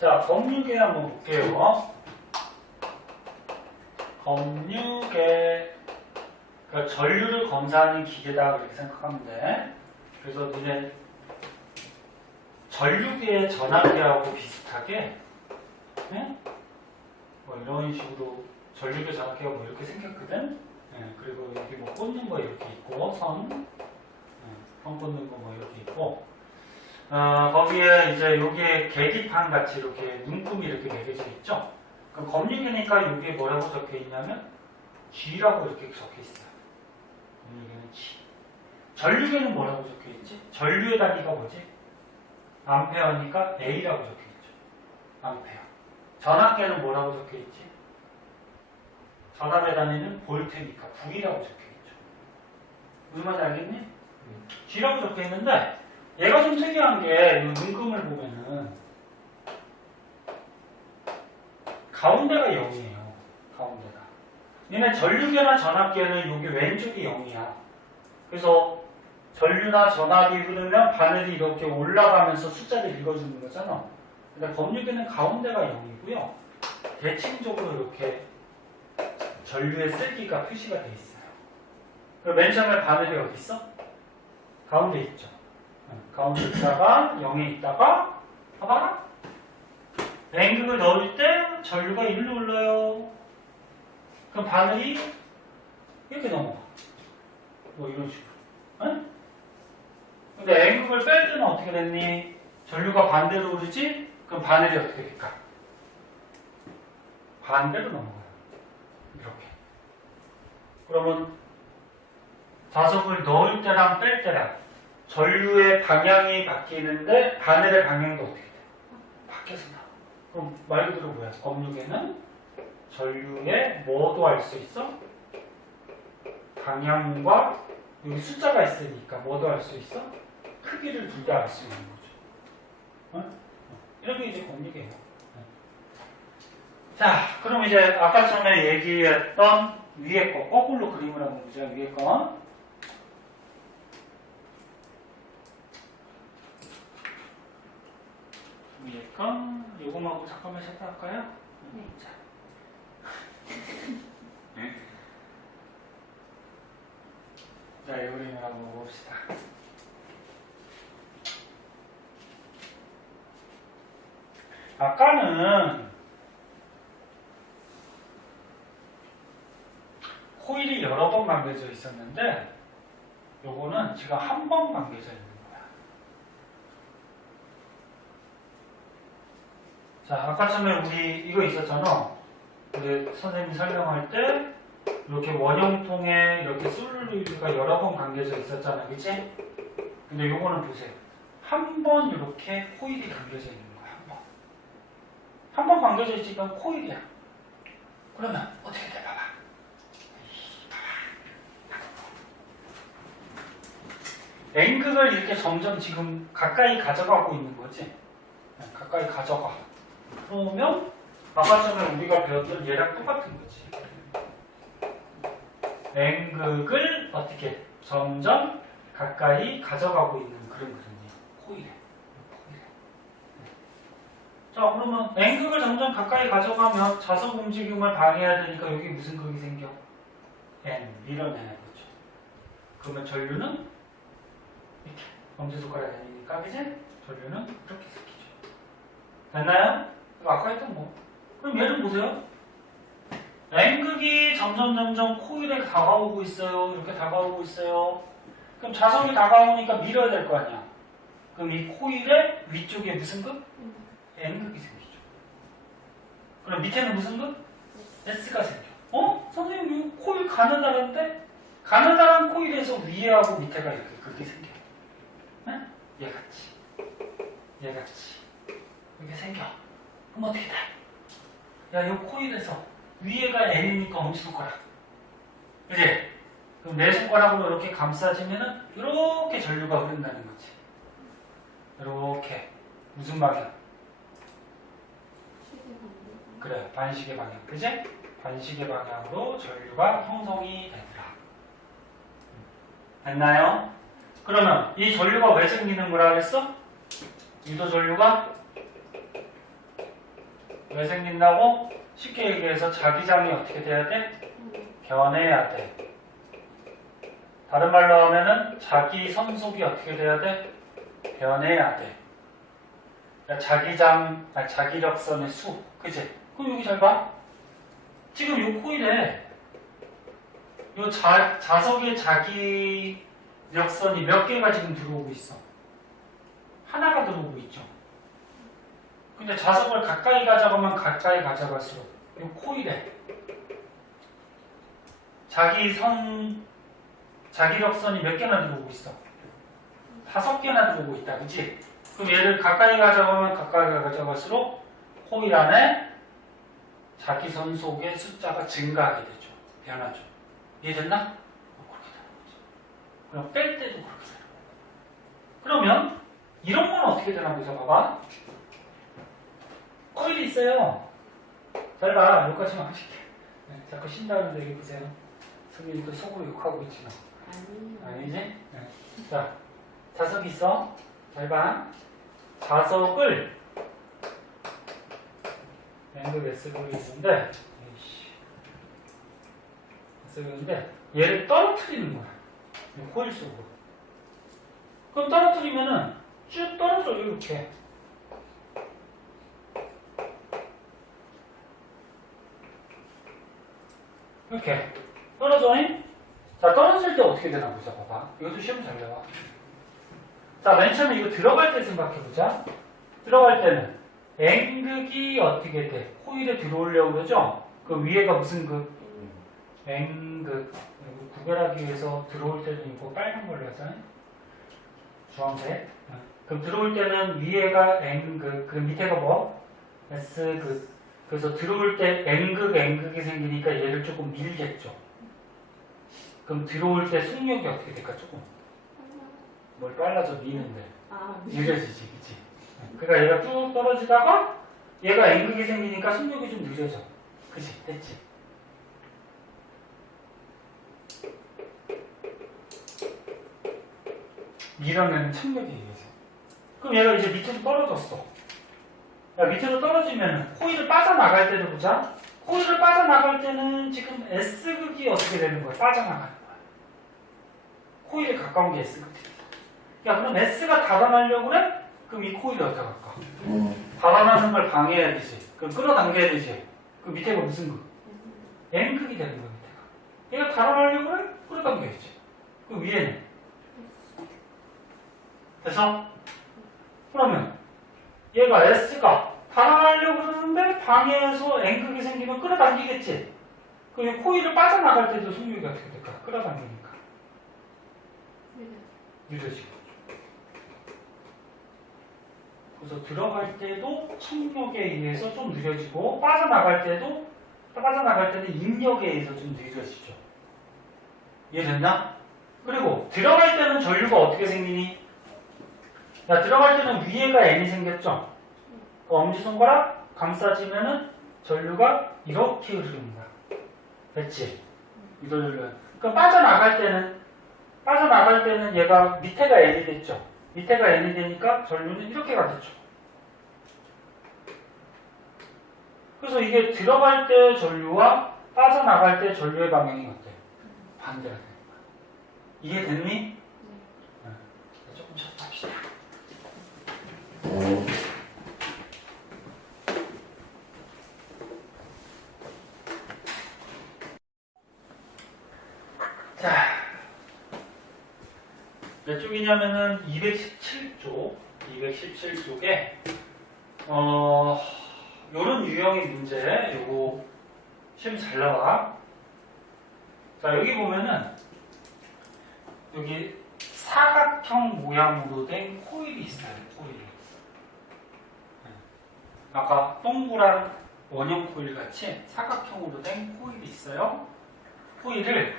자, 검유계 한번 볼게요. 검유계. 그러니까 전류를 검사하는 기계다 그렇게 생각하면 돼. 그래서 너네 전류계의 전압계하고 비슷하게, 네? 뭐 이런 식으로 전류계 전압계가 뭐 이렇게 생겼거든. 네, 그리고 여기 뭐 꽂는 거 이렇게 있고 선, 선 꽂는 거 뭐 이렇게 있고. 거기에 이제 여기에 계기판 같이 이렇게 눈금이 이렇게 매겨져 있죠. 그 검유계니까 여기에 뭐라고 적혀 있냐면 G라고 이렇게 적혀 있어요. 검유계는 G. 전류계는 뭐라고 적혀 있지? 전류의 단위가 뭐지? 암페어니까 A라고 적혀 있죠. 암페어. 전압계는 뭐라고 적혀 있지? 전압의 단위는 볼트니까 V라고 적혀 있죠. 무슨 말인지 알겠니? G라고 적혀 있는데 얘가 좀 특이한 게 눈금을 보면은 가운데가 0이에요. 가운데가. 얘네 전류계나 전압계는 여기 왼쪽이 0이야. 그래서 전류나 전압이 흐르면 바늘이 이렇게 올라가면서 숫자를 읽어주는 거잖아. 근데 검유계는 가운데가 0이고요. 대칭적으로 이렇게 전류의 쓸기가 표시가 돼 있어요. 그리고 맨 처음에 바늘이 어디 있어? 가운데 있죠. 가운데 있다가 0에 있다가 봐봐. N극을 넣을 때 전류가 일로 흘러요. 그럼 바늘이 이렇게 넘어가. 뭐 이런 식으로. 응? 근데 N극을 뺄 때는 어떻게 됐니? 전류가 반대로 흐르지? 그럼 바늘이 어떻게 될까? 반대로 넘어가요. 이렇게. 그러면 자석을 넣을 때랑 뺄 때랑 전류의 방향이 바뀌는데 바늘의 방향도 어떻게 돼? 바뀌어서 나와. 그럼 말 그대로 뭐야? 검육에는 전류에 뭐도 알 수 있어? 방향과 여기 숫자가 있으니까 뭐도 알 수 있어? 크기를 둘 다 알 수 있는 거죠. 어? 이런 게 이제 검육이에요. 자, 그럼 이제 아까 전에 얘기했던 위에 거 거꾸로 그림을 한번 보자. 위에 거. 위에 거. 요거하고 잠깐만 샷 할까요? 네. 자. 자, 이 그림을 한번 봅시다. 아까는 코일이 여러 번 감겨져 있었는데 요거는 지금 한 번 감겨져 있는 거야. 자, 아까 전에 우리 이거 있었잖아. 우리 선생님이 설명할 때 이렇게 원형통에 이렇게 솔루리가 여러 번 감겨져 있었잖아. 그치? 근데 요거는 보세요. 한 번 이렇게 코일이 감겨져 있는 거야. 한 번. 한 번 감겨져 있으니까 코일이야. 그러면 어떻게 돼? 봐봐. N극을 이렇게 점점 지금 가까이 가져가고 있는 거지. 가까이 가져가. 그러면 아까 전에 우리가 배웠던 얘랑 똑같은 거지. N극을 어떻게 점점 가까이 가져가고 있는 그런 그림이에요. 코일에. 자, 그러면 N극을 점점 가까이 가져가면 자석 움직임을 방해해야 되니까 여기 무슨 극이 생겨? N, 밀어내는 거죠. 그러면 전류는 이렇게 엄지손가락이 아니니까, 그지? 전류는 이렇게 생기죠. 됐나요? 아까 했던 거. 그럼 얘를 보세요. N극이 점점 코일에 다가오고 있어요. 이렇게 다가오고 있어요. 그럼 자석이 다가오니까 밀어야 될 거 아니야. 그럼 이 코일의 위쪽에 무슨 극? N극이 생기죠. 그럼 밑에는 무슨 극? S가 생겨. 어? 선생님, 이 코일 가느다란데? 가느다란 코일에서 위에하고 밑에가 이렇게 극이 생겨. 응? 얘같이. 얘같이. 이렇게 생겨. 그럼 어떻게 돼? 야, 이 코일에서 위에가 N이니까 엄지손가락. 그지? 그럼 내 손가락으로 이렇게 감싸지면은 이렇게 전류가 흐른다는 거지. 이렇게. 무슨 방향? 그래, 반시계 방향. 그지? 반시계 방향으로 전류가 형성이 되더라. 됐나요? 그러면 이 전류가 왜 생기는 거라 그랬어? 유도 전류가 왜 생긴다고? 쉽게 얘기해서 자기장이 어떻게 돼야 돼? 변해야 돼. 다른 말로 하면은 자기 선속이 어떻게 돼야 돼? 변해야 돼. 그러니까 자기력선의 수. 그치? 그럼 여기 잘 봐. 지금 요 코일에 요 자석의 자기력선이 몇 개가 지금 들어오고 있어? 하나가 들어오고 있죠. 근데 자석을 가까이 가져가면 가까이 가져갈수록 이 코일에 자기력선이 몇 개나 들어오고 있어? 5개나 들어오고 있다. 그치? 그럼 얘를 가까이 가져가면 가까이 가져갈수록 코일 안에 자기선 속의 숫자가 증가하게 되죠. 변하죠. 이해됐나? 그렇게 되는 거지. 그럼 뺄 때도 그렇게 되는 거고. 그러면 이런 건 어떻게 되나 보자. 봐봐. 코일이 있어요. 잘 봐. 여기까지만 하실게. 자꾸 쉰다는데 여기 보세요. 성민이도 속으로 욕하고 있지 너. 아니지? 네. 자, 자석이 있어. 잘 봐. 자석을 N극 S극이 있는데 S극인데 얘를 떨어뜨리는 거야. 코일 속으로. 그럼 떨어뜨리면은 쭉 떨어져 이렇게. 이렇게 떨어져니? 자, 떨어질 때 어떻게 되나 보자. 봐봐. 이것도 시험 잘 나와. 자, 맨 처음에 이거 들어갈 때 생각해보자. 들어갈 때는 N극이 어떻게 돼? 코일에 들어오려고 그러죠? 그 위에가 무슨 극? N극. 구별하기 위해서 들어올 때는 이거 빨간 걸로 하잖아요. 주황색. 그럼 들어올 때는 위에가 N극, 그 밑에가 뭐? S극. 그래서 들어올 때 N극, N극이 생기니까 얘를 조금 밀겠죠. 그럼 들어올 때 속력이 어떻게 될까? 조금. 뭘 빨라져 미는데. 느려지지, 그치? 그러니까 얘가 쭉 떨어지다가 얘가 N극이 생기니까 속력이 좀 느려져. 그치? 됐지? 밀어내는 청력에 의해서. 그럼 얘가 이제 밑으로 떨어졌어. 야, 밑으로 떨어지면 코일을 빠져나갈 때를 보자. 코일을 빠져나갈 때는 지금 S극이 어떻게 되는 거야? 빠져나가는 거야. 코일에 가까운 게 S극이야. 야, 그럼 S가 달아나려고 그래? 그럼 이 코일이 어디다 갈까? 달아나는 걸 방해해야 되지. 그럼 끌어당겨야 되지. 그 밑에가 무슨 극? N극이 되는 거야, 밑에가. 얘가 달아나려고 그래? 끌어당겨야지. 그 위에는? 됐어? 그러면 얘가 S가 달아나려고 그러는데 방해해서 N극이 생기면 끌어당기겠지? 그 코일을 빠져나갈 때도 속력이 어떻게 될까? 끌어당기니까. 느려지고. 그래서 들어갈 때도 청력에 의해서 좀 느려지고 빠져나갈 때는 인력에 의해서 좀 느려지죠. 이해됐나? 그리고 들어갈 때는 전류가 어떻게 생기니? 자, 들어갈 때는 위에가 N이 생겼죠? 그 엄지손가락 감싸지면은 전류가 이렇게 흐르는 거야. 됐지? 이걸 그럼 빠져나갈 때는 얘가 밑에가 N이 됐죠? 밑에가 N이 되니까 전류는 이렇게 가겠죠. 그래서 이게 들어갈 때 전류와 빠져나갈 때 전류의 방향이 어때? 반대가 되는 거야. 이해됐니? 네. 조금 쉬었다 합시다. 자, 몇 쪽이냐면은 217쪽에 요런 유형의 문제 요거 시험 잘 나와. 자, 여기 보면은 여기 사각형 모양으로 된 코일이 있어요. 코일. 아까 동그란 원형 코일 같이 사각형으로 된 코일이 있어요. 코일을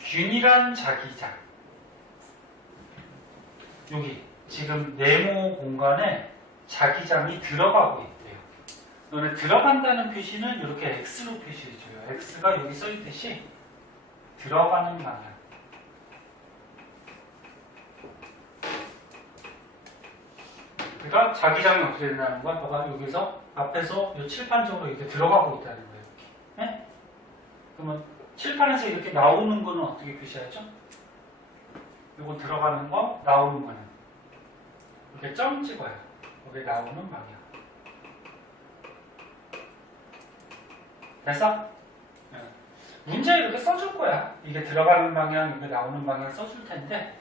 균일한 자기장, 여기 지금 네모 공간에 자기장이 들어가고 있대요. 너네 들어간다는 표시는 이렇게 X로 표시해줘요. X가 여기 써있듯이 들어가는 방향. 그러니까 자기장이 어떻게 된다는 거야? 봐봐, 여기서 앞에서 이 칠판적으로 이렇게 들어가고 있다는 거예요. 이렇게. 네? 그러면 칠판에서 이렇게 나오는 거는 어떻게 표시하죠? 이거 들어가는 거, 나오는 거는 이렇게 점 찍어요. 여기 나오는 방향. 됐어? 네. 문제에 이렇게 써줄 거야. 이게 들어가는 방향, 이게 나오는 방향 써줄 텐데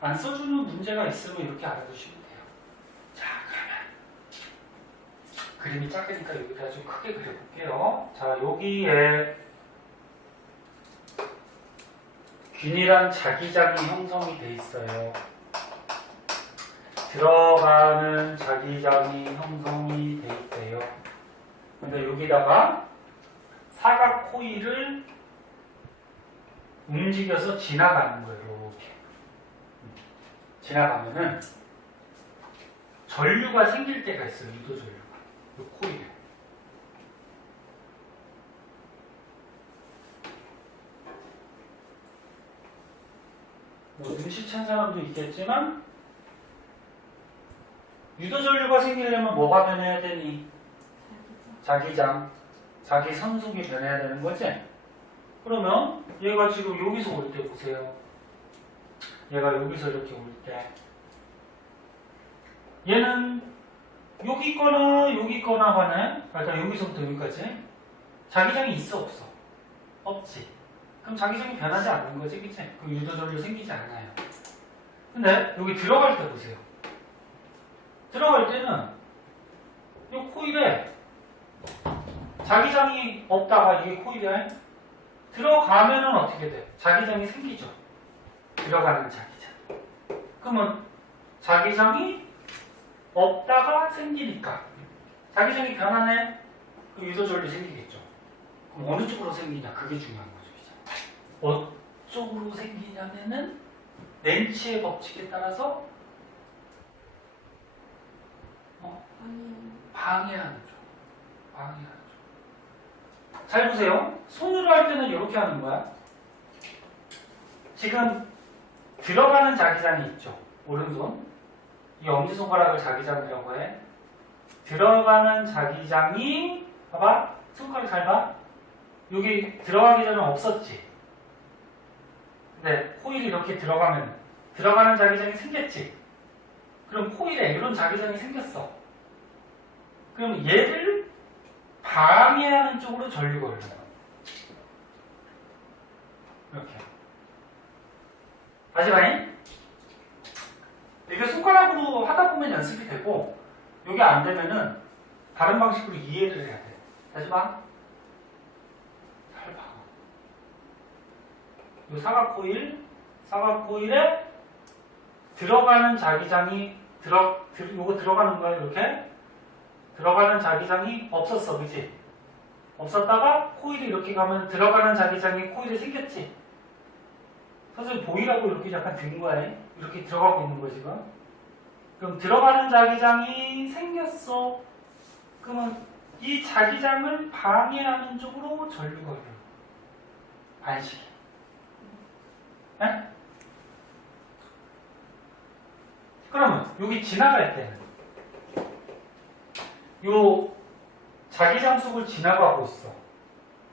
안 써주는 문제가 있으면 이렇게 알아두시면 돼요. 자, 그러면 그림이 작으니까 여기다 좀 크게 그려볼게요. 자, 여기에 균일한 자기장이 형성이 돼 있어요. 들어가는 자기장이 형성이 돼 있대요. 근데 여기다가 사각 코일을 움직여서 지나가는 거예요. 이렇게. 지나가면은 전류가 생길 때가 있어요. 유도 전류가. 이 코일에. 뭐 눈치챈 사람도 있겠지만 유도 전류가 생기려면 뭐가 변해야 되니? 자기장, 자기 선속이 변해야 되는 거지? 그러면 얘가 지금 여기서 올 때 보세요. 얘가 여기서 이렇게 올 때 얘는 여기 있거나 여기 있거나 하네. 일단 여기서부터 여기까지 자기장이 있어 없어? 없지. 그럼 자기장이 변하지 않는 거지, 그치? 그럼 유도전류 생기지 않아요. 근데 여기 들어갈 때 보세요. 들어갈 때는 이 코일에 자기장이 없다가 이게 코일에 들어가면은 어떻게 돼? 자기장이 생기죠. 들어가는 자기장. 그러면 자기장이 없다가 생기니까 자기장이 변하네? 그럼 유도전류 생기겠죠. 그럼 어느 쪽으로 생기냐? 그게 중요한 거죠. 어느 쪽으로 생기냐면은 렌치의 법칙에 따라서 방해하는 쪽. 방해하는 쪽. 잘 보세요. 손으로 할 때는 이렇게 하는 거야. 지금 들어가는 자기장이 있죠. 오른손. 이 엄지손가락을 자기장이라고 해. 들어가는 자기장이 봐봐. 손가락 잘 봐. 여기 들어가기 전에 없었지. 근데 코일이 이렇게 들어가면 들어가는 자기장이 생겼지. 그럼 코일에 이런 자기장이 생겼어. 그럼 얘를 방해하는 쪽으로 전류가 흘러요. 이렇게. 아시바니? 이게 손가락으로 하다 보면 연습이 되고, 이게 안 되면은 다른 방식으로 이해를 해야 돼. 다시 봐. 잘 봐. 이 사각코일에 들어가는 자기장이 요거 들어가는 거야, 이렇게. 들어가는 자기장이 없었어, 그치? 없었다가 코일이 이렇게 가면 들어가는 자기장이 코일에 생겼지? 선생님 보이라고 이렇게 약간 든 거야. 이렇게 들어가고 있는 거지, 지금. 그럼 들어가는 자기장이 생겼어. 그러면 이 자기장을 방해하는 쪽으로 전류가 흘러. 반식이. 네? 그러면 여기 지나갈 때는 요 자기장 속을 지나가고 있어.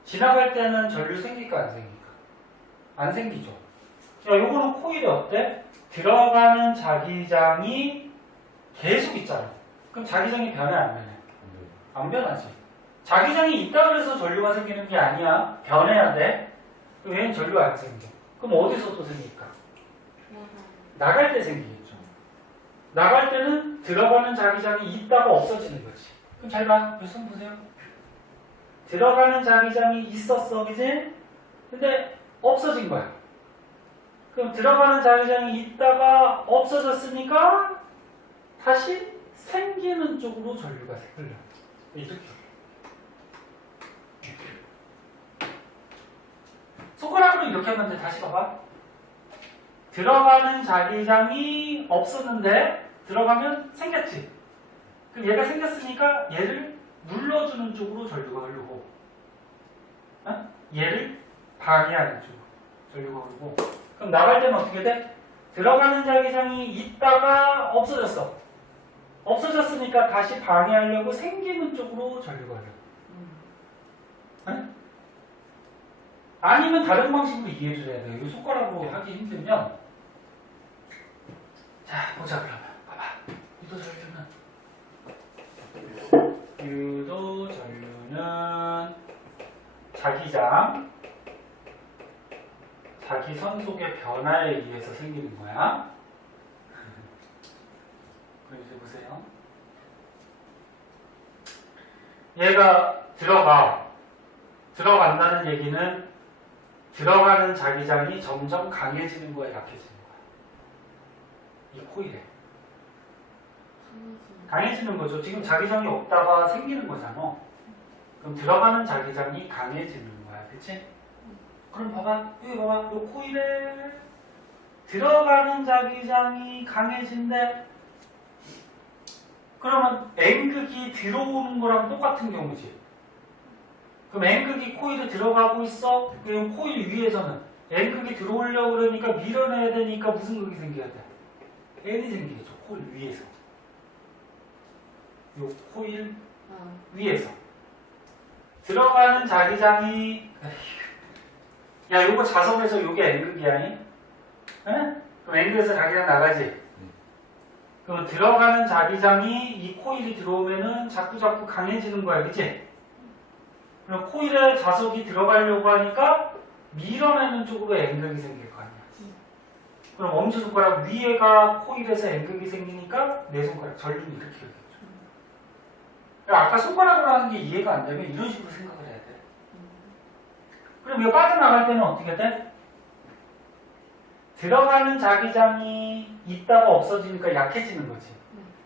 지나갈 때는 전류 생길까 안 생길까? 안 생기죠. 야, 요거는 코일이 어때? 들어가는 자기장이 계속 있잖아. 그럼 자기장이 변해 안 변해? 안 변하지. 자기장이 있다 그래서 전류가 생기는 게 아니야. 변해야 돼. 그럼 얘는 전류가 안 생겨. 그럼 어디서 또 생길까? 나갈 때 생기겠죠. 나갈 때는 들어가는 자기장이 있다가 없어지는 거지. 그럼 잘 봐. 여기 손 보세요. 들어가는 자기장이 있었어, 그지? 근데 없어진 거야. 그럼 들어가는 자기장이 있다가 없어졌으니까 다시 생기는 쪽으로 전류가 흘러. 이렇게. 손가락으로 이렇게 하면 돼. 다시 봐봐. 들어가는 자기장이 없었는데 들어가면 생겼지. 그럼 얘가 생겼으니까 얘를 눌러주는 쪽으로 전류가 흐르고, 얘를 방해하는 쪽으로 전류가 흐르고. 그럼 나갈 때는 어떻게 돼? 들어가는 자기장이 있다가 없어졌어. 없어졌으니까 다시 방해하려고 생기는 쪽으로 전류가 흘러. 아니면 다른 방식으로 이해를 해야 돼요. 이 손가락으로 하기 힘들면. 자, 보자, 그러면. 봐봐. 유도전류는 자기장, 자기 선속의 변화에 의해서 생기는 거야. 그럼 이제 보세요. 얘가 들어간다는 얘기는 들어가는 자기장이 점점 강해지는 거야, 약해지는 거야. 이 코일에. 강해지는 거죠. 지금 자기장이 없다가 생기는 거잖아. 그럼 들어가는 자기장이 강해지는 거야. 그치? 그럼 봐봐. 여기 봐봐. 요 코일에 들어가는 자기장이 강해진대. 그러면 N극이 들어오는 거랑 똑같은 경우지. 그럼 N극이 코일에 들어가고 있어. 그럼 코일 위에서는 N극이 들어오려고 그러니까 밀어내야 되니까 무슨 극이 생겨야 돼? N이 생기겠죠. 코일 위에서. 요 코일 위에서. 들어가는 자기장이 야, 요거 자석에서 요게 N극이야. 에? 그럼 N극에서 자기장 나가지. 그럼 들어가는 자기장이 이 코일이 들어오면은 자꾸 강해지는 거야. 그치? 그럼 코일에 자석이 들어가려고 하니까 밀어내는 쪽으로 N극이 생길 거 아니야. 그럼 엄지손가락 위에가 코일에서 N극이 생기니까 내 손가락 전륜이 이렇게 되겠죠. 그러니까 아까 손가락으로 하는 게 이해가 안 되면 이런 식으로 생각을 해야 돼. 그럼 이거 빠져나갈 때는 어떻게 돼? 들어가는 자기장이 있다가 없어지니까 약해지는 거지.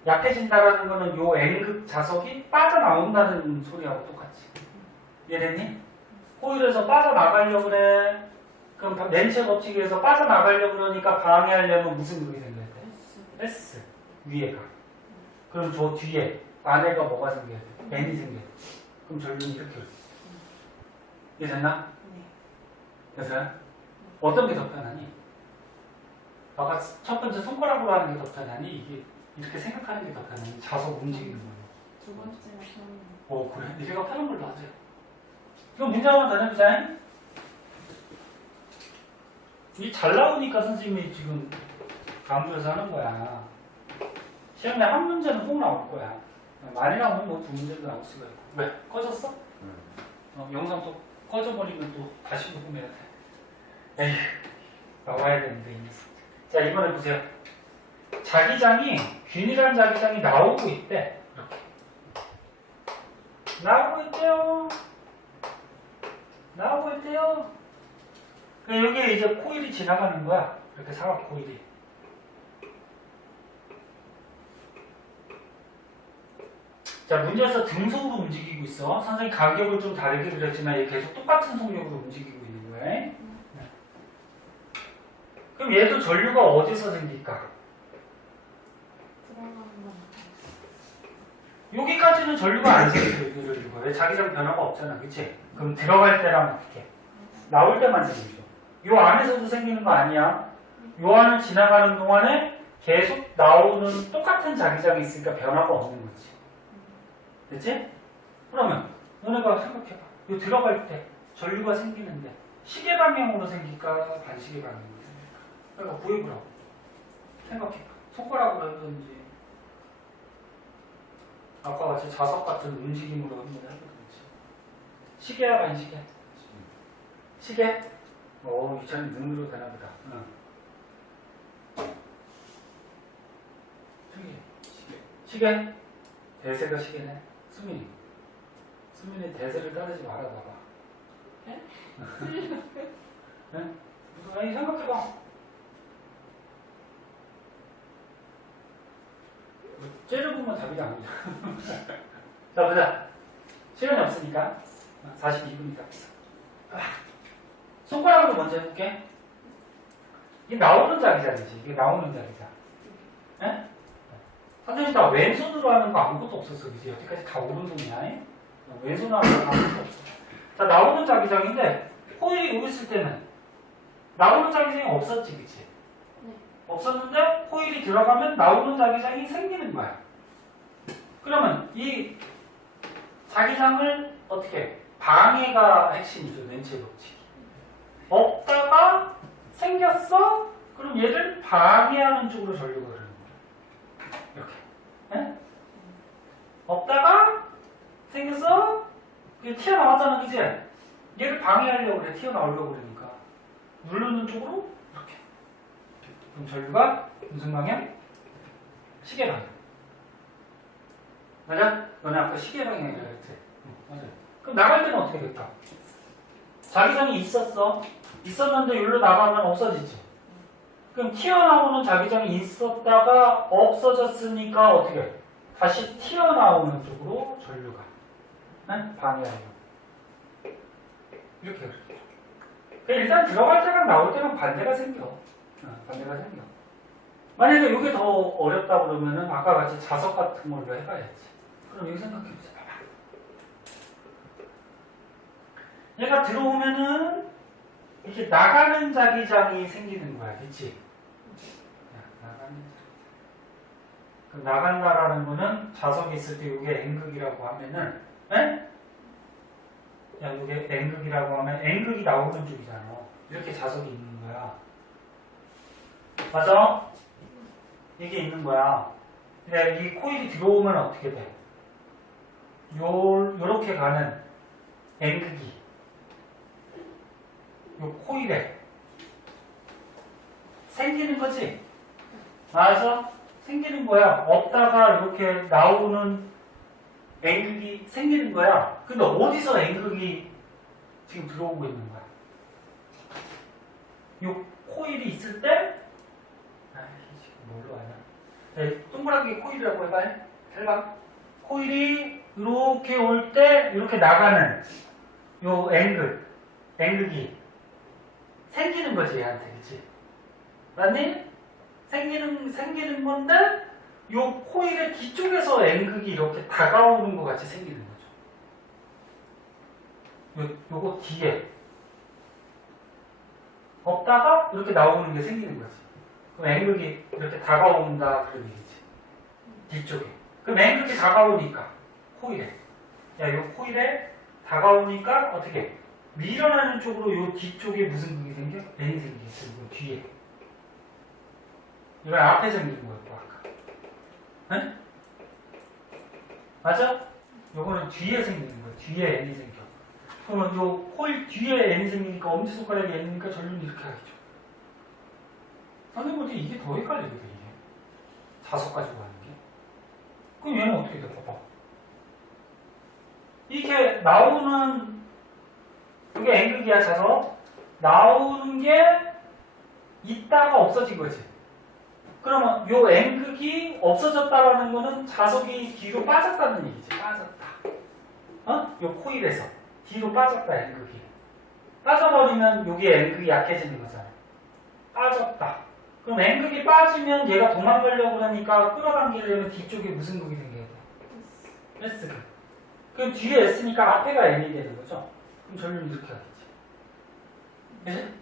약해진다라는 거는 요 N극 자석이 빠져나온다는 소리하고 똑같지. 이해됐니? 코일에서 빠져나가려고 그래. 그럼 렌체 법칙에서 빠져나가려고 그러니까 방해하려면 무슨 극이 생겨야 돼? S. 위에가. 그럼 저 뒤에 안에가 뭐가 생겨야 돼? N이 생겨야 돼. 그럼 전륜이 이렇게 돼. 이해됐나? 됐어요? 어떤 게 더 편하니? 아까 첫 번째 손가락으로 하는 게 더 편하니? 이게 이렇게 생각하는 게 더 편하니? 자석 움직이는 거는. 두 번째가 처음. 그래? 네가 편한 걸로 하자. 그럼 문제 한번 더 내보자. 이 잘 나오니까 선생님이 지금 강조해서 하는 거야. 시험에 한 문제는 꼭 나올 거야. 많이 나오면 뭐 두 문제도 나올 수가 있고. 왜? 꺼졌어? 영상 또 꺼져버리면 또 다시 녹음해야 돼. 에휴, 나와야 되는데 이 녀석. 자, 이번에 보세요. 자기장이 균일한 자기장이 나오고 있대. 이렇게 나오고 있대요. 나오고 있대요. 여기에 이제 코일이 지나가는 거야. 이렇게 사각 코일이. 자, 문제에서 등속으로 움직이고 있어. 선생님 간격을 좀 다르게 그렸지만 얘 계속 똑같은 속력으로 움직이고 있는 거야. 네. 그럼 얘도 전류가 어디서 생길까? 들어가는 건. 여기까지는 전류가 안 생기는 거야. 왜? 자기장 변화가 없잖아. 그치? 그럼 들어갈 때랑 어떻게? 나올 때만 생기죠. 요 안에서도 생기는 거 아니야. 요 안을 지나가는 동안에 계속 나오는 똑같은 자기장이 있으니까 변화가 없는 거지. 됐지? 그러면 너네가 생각해봐. 요 들어갈 때 전류가 생기는데 시계 방향으로 생길까? 반시계 방향으로 생길까? 그러니까 구해보라고. 생각해봐. 손가락으로 하든지 아까 같이 자석 같은 움직임으로 한번 해보든지. 시계야 반시계? 시계? 유찬이 눈으로 되나 보다. 시계? 대세가 시계네. 수민이 대세를 따르지 말아봐봐. 네? 네? 아니 생각해봐. 째려보면 답이 나옵니다. 자, 보자. 시간이 없으니까 42분이 딱 있어. 손가락으로 먼저 해볼게. 이게 나오는 자기장이지. 이게 나오는 자기장. 예? 선생님 다 왼손으로 하는 거 아무것도 없었어. 그지? 여태까지 다 오른손이야. 왼손으로 하는 거 아무것도 없어. 자, 나오는 자기장인데 코일이 여기 있을 때는 나오는 자기장이 없었지. 그치? 네. 없었는데 코일이 들어가면 나오는 자기장이 생기는 거야. 그러면 이 자기장을 어떻게 방해가 핵심이죠. 렌체 법칙. 없다가 생겼어? 그럼 얘를 방해하는 쪽으로 전류가 흐르는 거야. 이렇게. 네? 없다가 생겼어? 이게 튀어나왔잖아, 그지? 얘를 방해하려고 그래. 튀어나오려고 그러니까. 누르는 쪽으로 이렇게. 그럼 전류가 무슨 방향? 시계 방향. 맞아? 너네 아까 시계 방향이라고 했지? 맞아. 그럼 나갈 때는 어떻게 될까? 자기장이 있었어. 있었는데 여기로 나가면 없어지지. 그럼 튀어나오는 자기장이 있었다가 없어졌으니까 어떻게 해? 다시 튀어나오는 쪽으로 전류가 네? 방해하려고. 이렇게. 일단 들어갈 때랑 나올 때랑 반대가 생겨. 반대가 생겨. 만약에 이게 더 어렵다 그러면은 아까 같이 자석 같은 걸로 해봐야지. 그럼 여기 생각해보세요. 봐봐. 얘가 들어오면은 이렇게 나가는 자기장이 생기는 거야. 그치? 나가는 자기장. 그럼 나간다라는 거는 자석이 있을 때 이게 N극이라고 하면은 에? 야, 이게 N극이라고 하면 N극이 나오는 쪽이잖아. 이렇게 자석이 있는 거야. 맞아? 이게 있는 거야. 근데 이 코일이 들어오면 어떻게 돼? 요렇게 가는 N극이 요 코일에 생기는 거지? 맞아? 생기는 거야. 없다가 이렇게 나오는 N극이 생기는 거야. 근데 어디서 N극이 지금 들어오고 있는 거야? 요 코일이 있을 때, 지금 뭘로 하냐? 네, 동그랗게 코일이라고 해봐요. 잘 코일이 이렇게 올 때 이렇게 나가는 요 N극이 생기는 거지, 얘한테. 그치? 맞니? 생기는 건데, 요 코일의 뒤쪽에서 N극이 이렇게 다가오는 것 같이 생기는 거죠. 요거 뒤에. 없다가 이렇게 나오는 게 생기는 거지. 그럼 N극이 이렇게 다가온다, 그런 얘기지. 뒤쪽에. 그럼 N극이 다가오니까, 코일에. 야, 요 코일에 다가오니까, 어떻게? 밀어내는 쪽으로 요 뒤쪽에 무슨 극이 생겨? N이 생기겠어, 이거 뒤에. 이건 앞에 생기는 거였고, 아까. 응? 맞아? 요거는 뒤에 생기는 거야. 뒤에 N이 생겨. 그러면 요 코일 뒤에 N이 생기니까 엄지손가락이 N이니까 전륜 이렇게 하겠죠. 선생님한테 이게 더 헷갈리거든, 이게. 자석 가지고 하는 게. 그럼 얘는 어떻게 돼? 봐봐. 이렇게 나오는, 이게 N극이야, 자석. 나오는 게 있다가 없어진 거지. 그러면 요 N극이 없어졌다라는 거는 자석이 뒤로 빠졌다는 얘기지. 빠졌다. 요 코일에서 뒤로 빠졌다, N극이. 빠져버리면 여기에 N극이 약해지는 거잖아. 빠졌다. 그럼 N극이 빠지면 얘가 도망가려고 그러니까 끌어당기려면 뒤쪽에 무슨 극이 생겨야 돼? S극. 그럼 뒤에 S니까 앞에가 N이 되는 거죠? 그럼 전륜 이렇게 하겠지. 그치?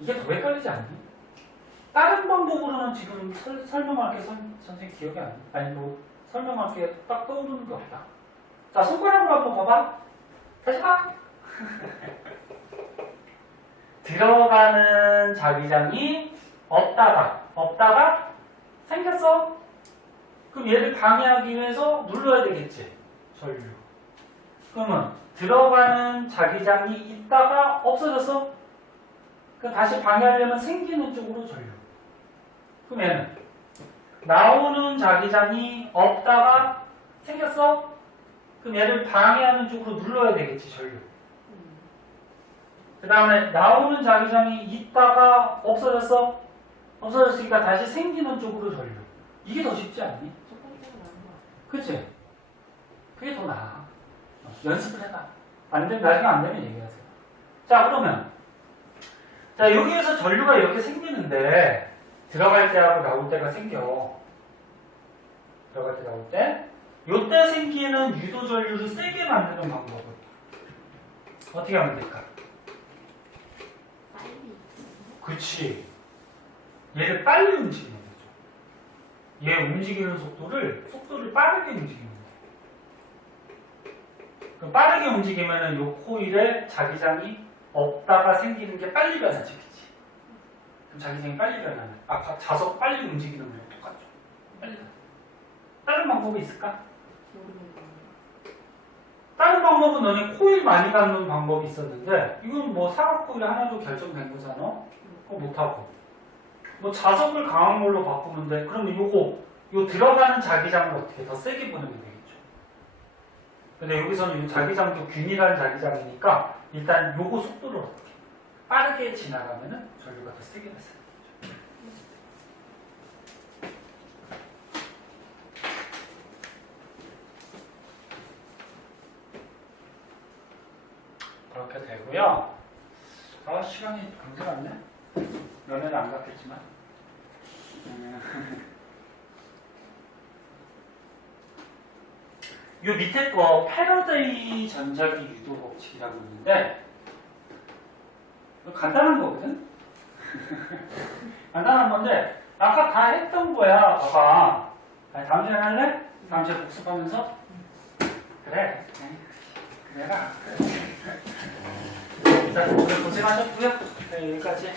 이게 더 헷갈리지 않니? 다른 방법으로는 지금 설명할 게 선생님 기억이 안 나. 아니, 뭐, 설명할 게 딱 떠오르는 게 없다. 자, 손가락으로 한번 봐봐. 다시 봐. 들어가는 자기장이 없다가 생겼어. 그럼 얘를 방해하기 위해서 눌러야 되겠지. 전류. 그러면 들어가는 자기장이 있다가 없어졌어. 그럼 다시 방해하려면 생기는 쪽으로 전류. 그럼 얘는 나오는 자기장이 없다가 생겼어? 그럼 얘를 방해하는 쪽으로 눌러야 되겠지, 전류. 그 다음에 나오는 자기장이 있다가 없어졌어? 없어졌으니까 다시 생기는 쪽으로 전류. 이게 더 쉽지 않니? 그치? 그게 더 나아. 연습을 해봐. 안 되면, 나중에 안 되면 얘기하세요. 자, 그러면 자, 여기에서 전류가 이렇게 생기는데 들어갈 때하고 나올 때가 생겨. 들어갈 때 나올 때. 요때 생기는 유도 전류를 세게 만드는 방법은 어떻게 하면 될까? 그치. 얘를 빨리 움직이면 되죠. 얘 움직이는 속도를 빠르게 움직이면 돼. 그럼 빠르게 움직이면은 요 코일에 자기장이 없다가 생기는 게 빨리 변하지, 그치? 그럼 자기장이 빨리 변하는. 아까 자석 빨리 움직이는 거랑 똑같죠. 빨리 변하. 다른 방법이 있을까? 다른 방법은 너네 코일 많이 갖는 방법이 있었는데 이건 뭐 사각 코일 하나로 결정된 거잖아. 그거 못하고. 뭐 자석을 강한 걸로 바꾸는데 그러면 요 들어가는 자기장을 어떻게 더 세게 보내면 되겠죠. 근데 여기서는 이 자기장도 균일한 자기장이니까 일단 요거 속도를 어떻게 빠르게 지나가면은 전류가 더 세게 됐어요. 그렇게 되고요. 아, 시간이 금세 갔네. 연애는 안 갔겠지만. 요 밑에 거 패러데이 전자기 유도 법칙이라고 있는데 간단한 거거든? 간단한 건데 아까 다 했던 거야. 봐봐. 아니, 다음 시간에 할래? 다음 시간에 복습하면서? 그래. 그래라. 자, 오늘 고생하셨고요. 네, 여기까지.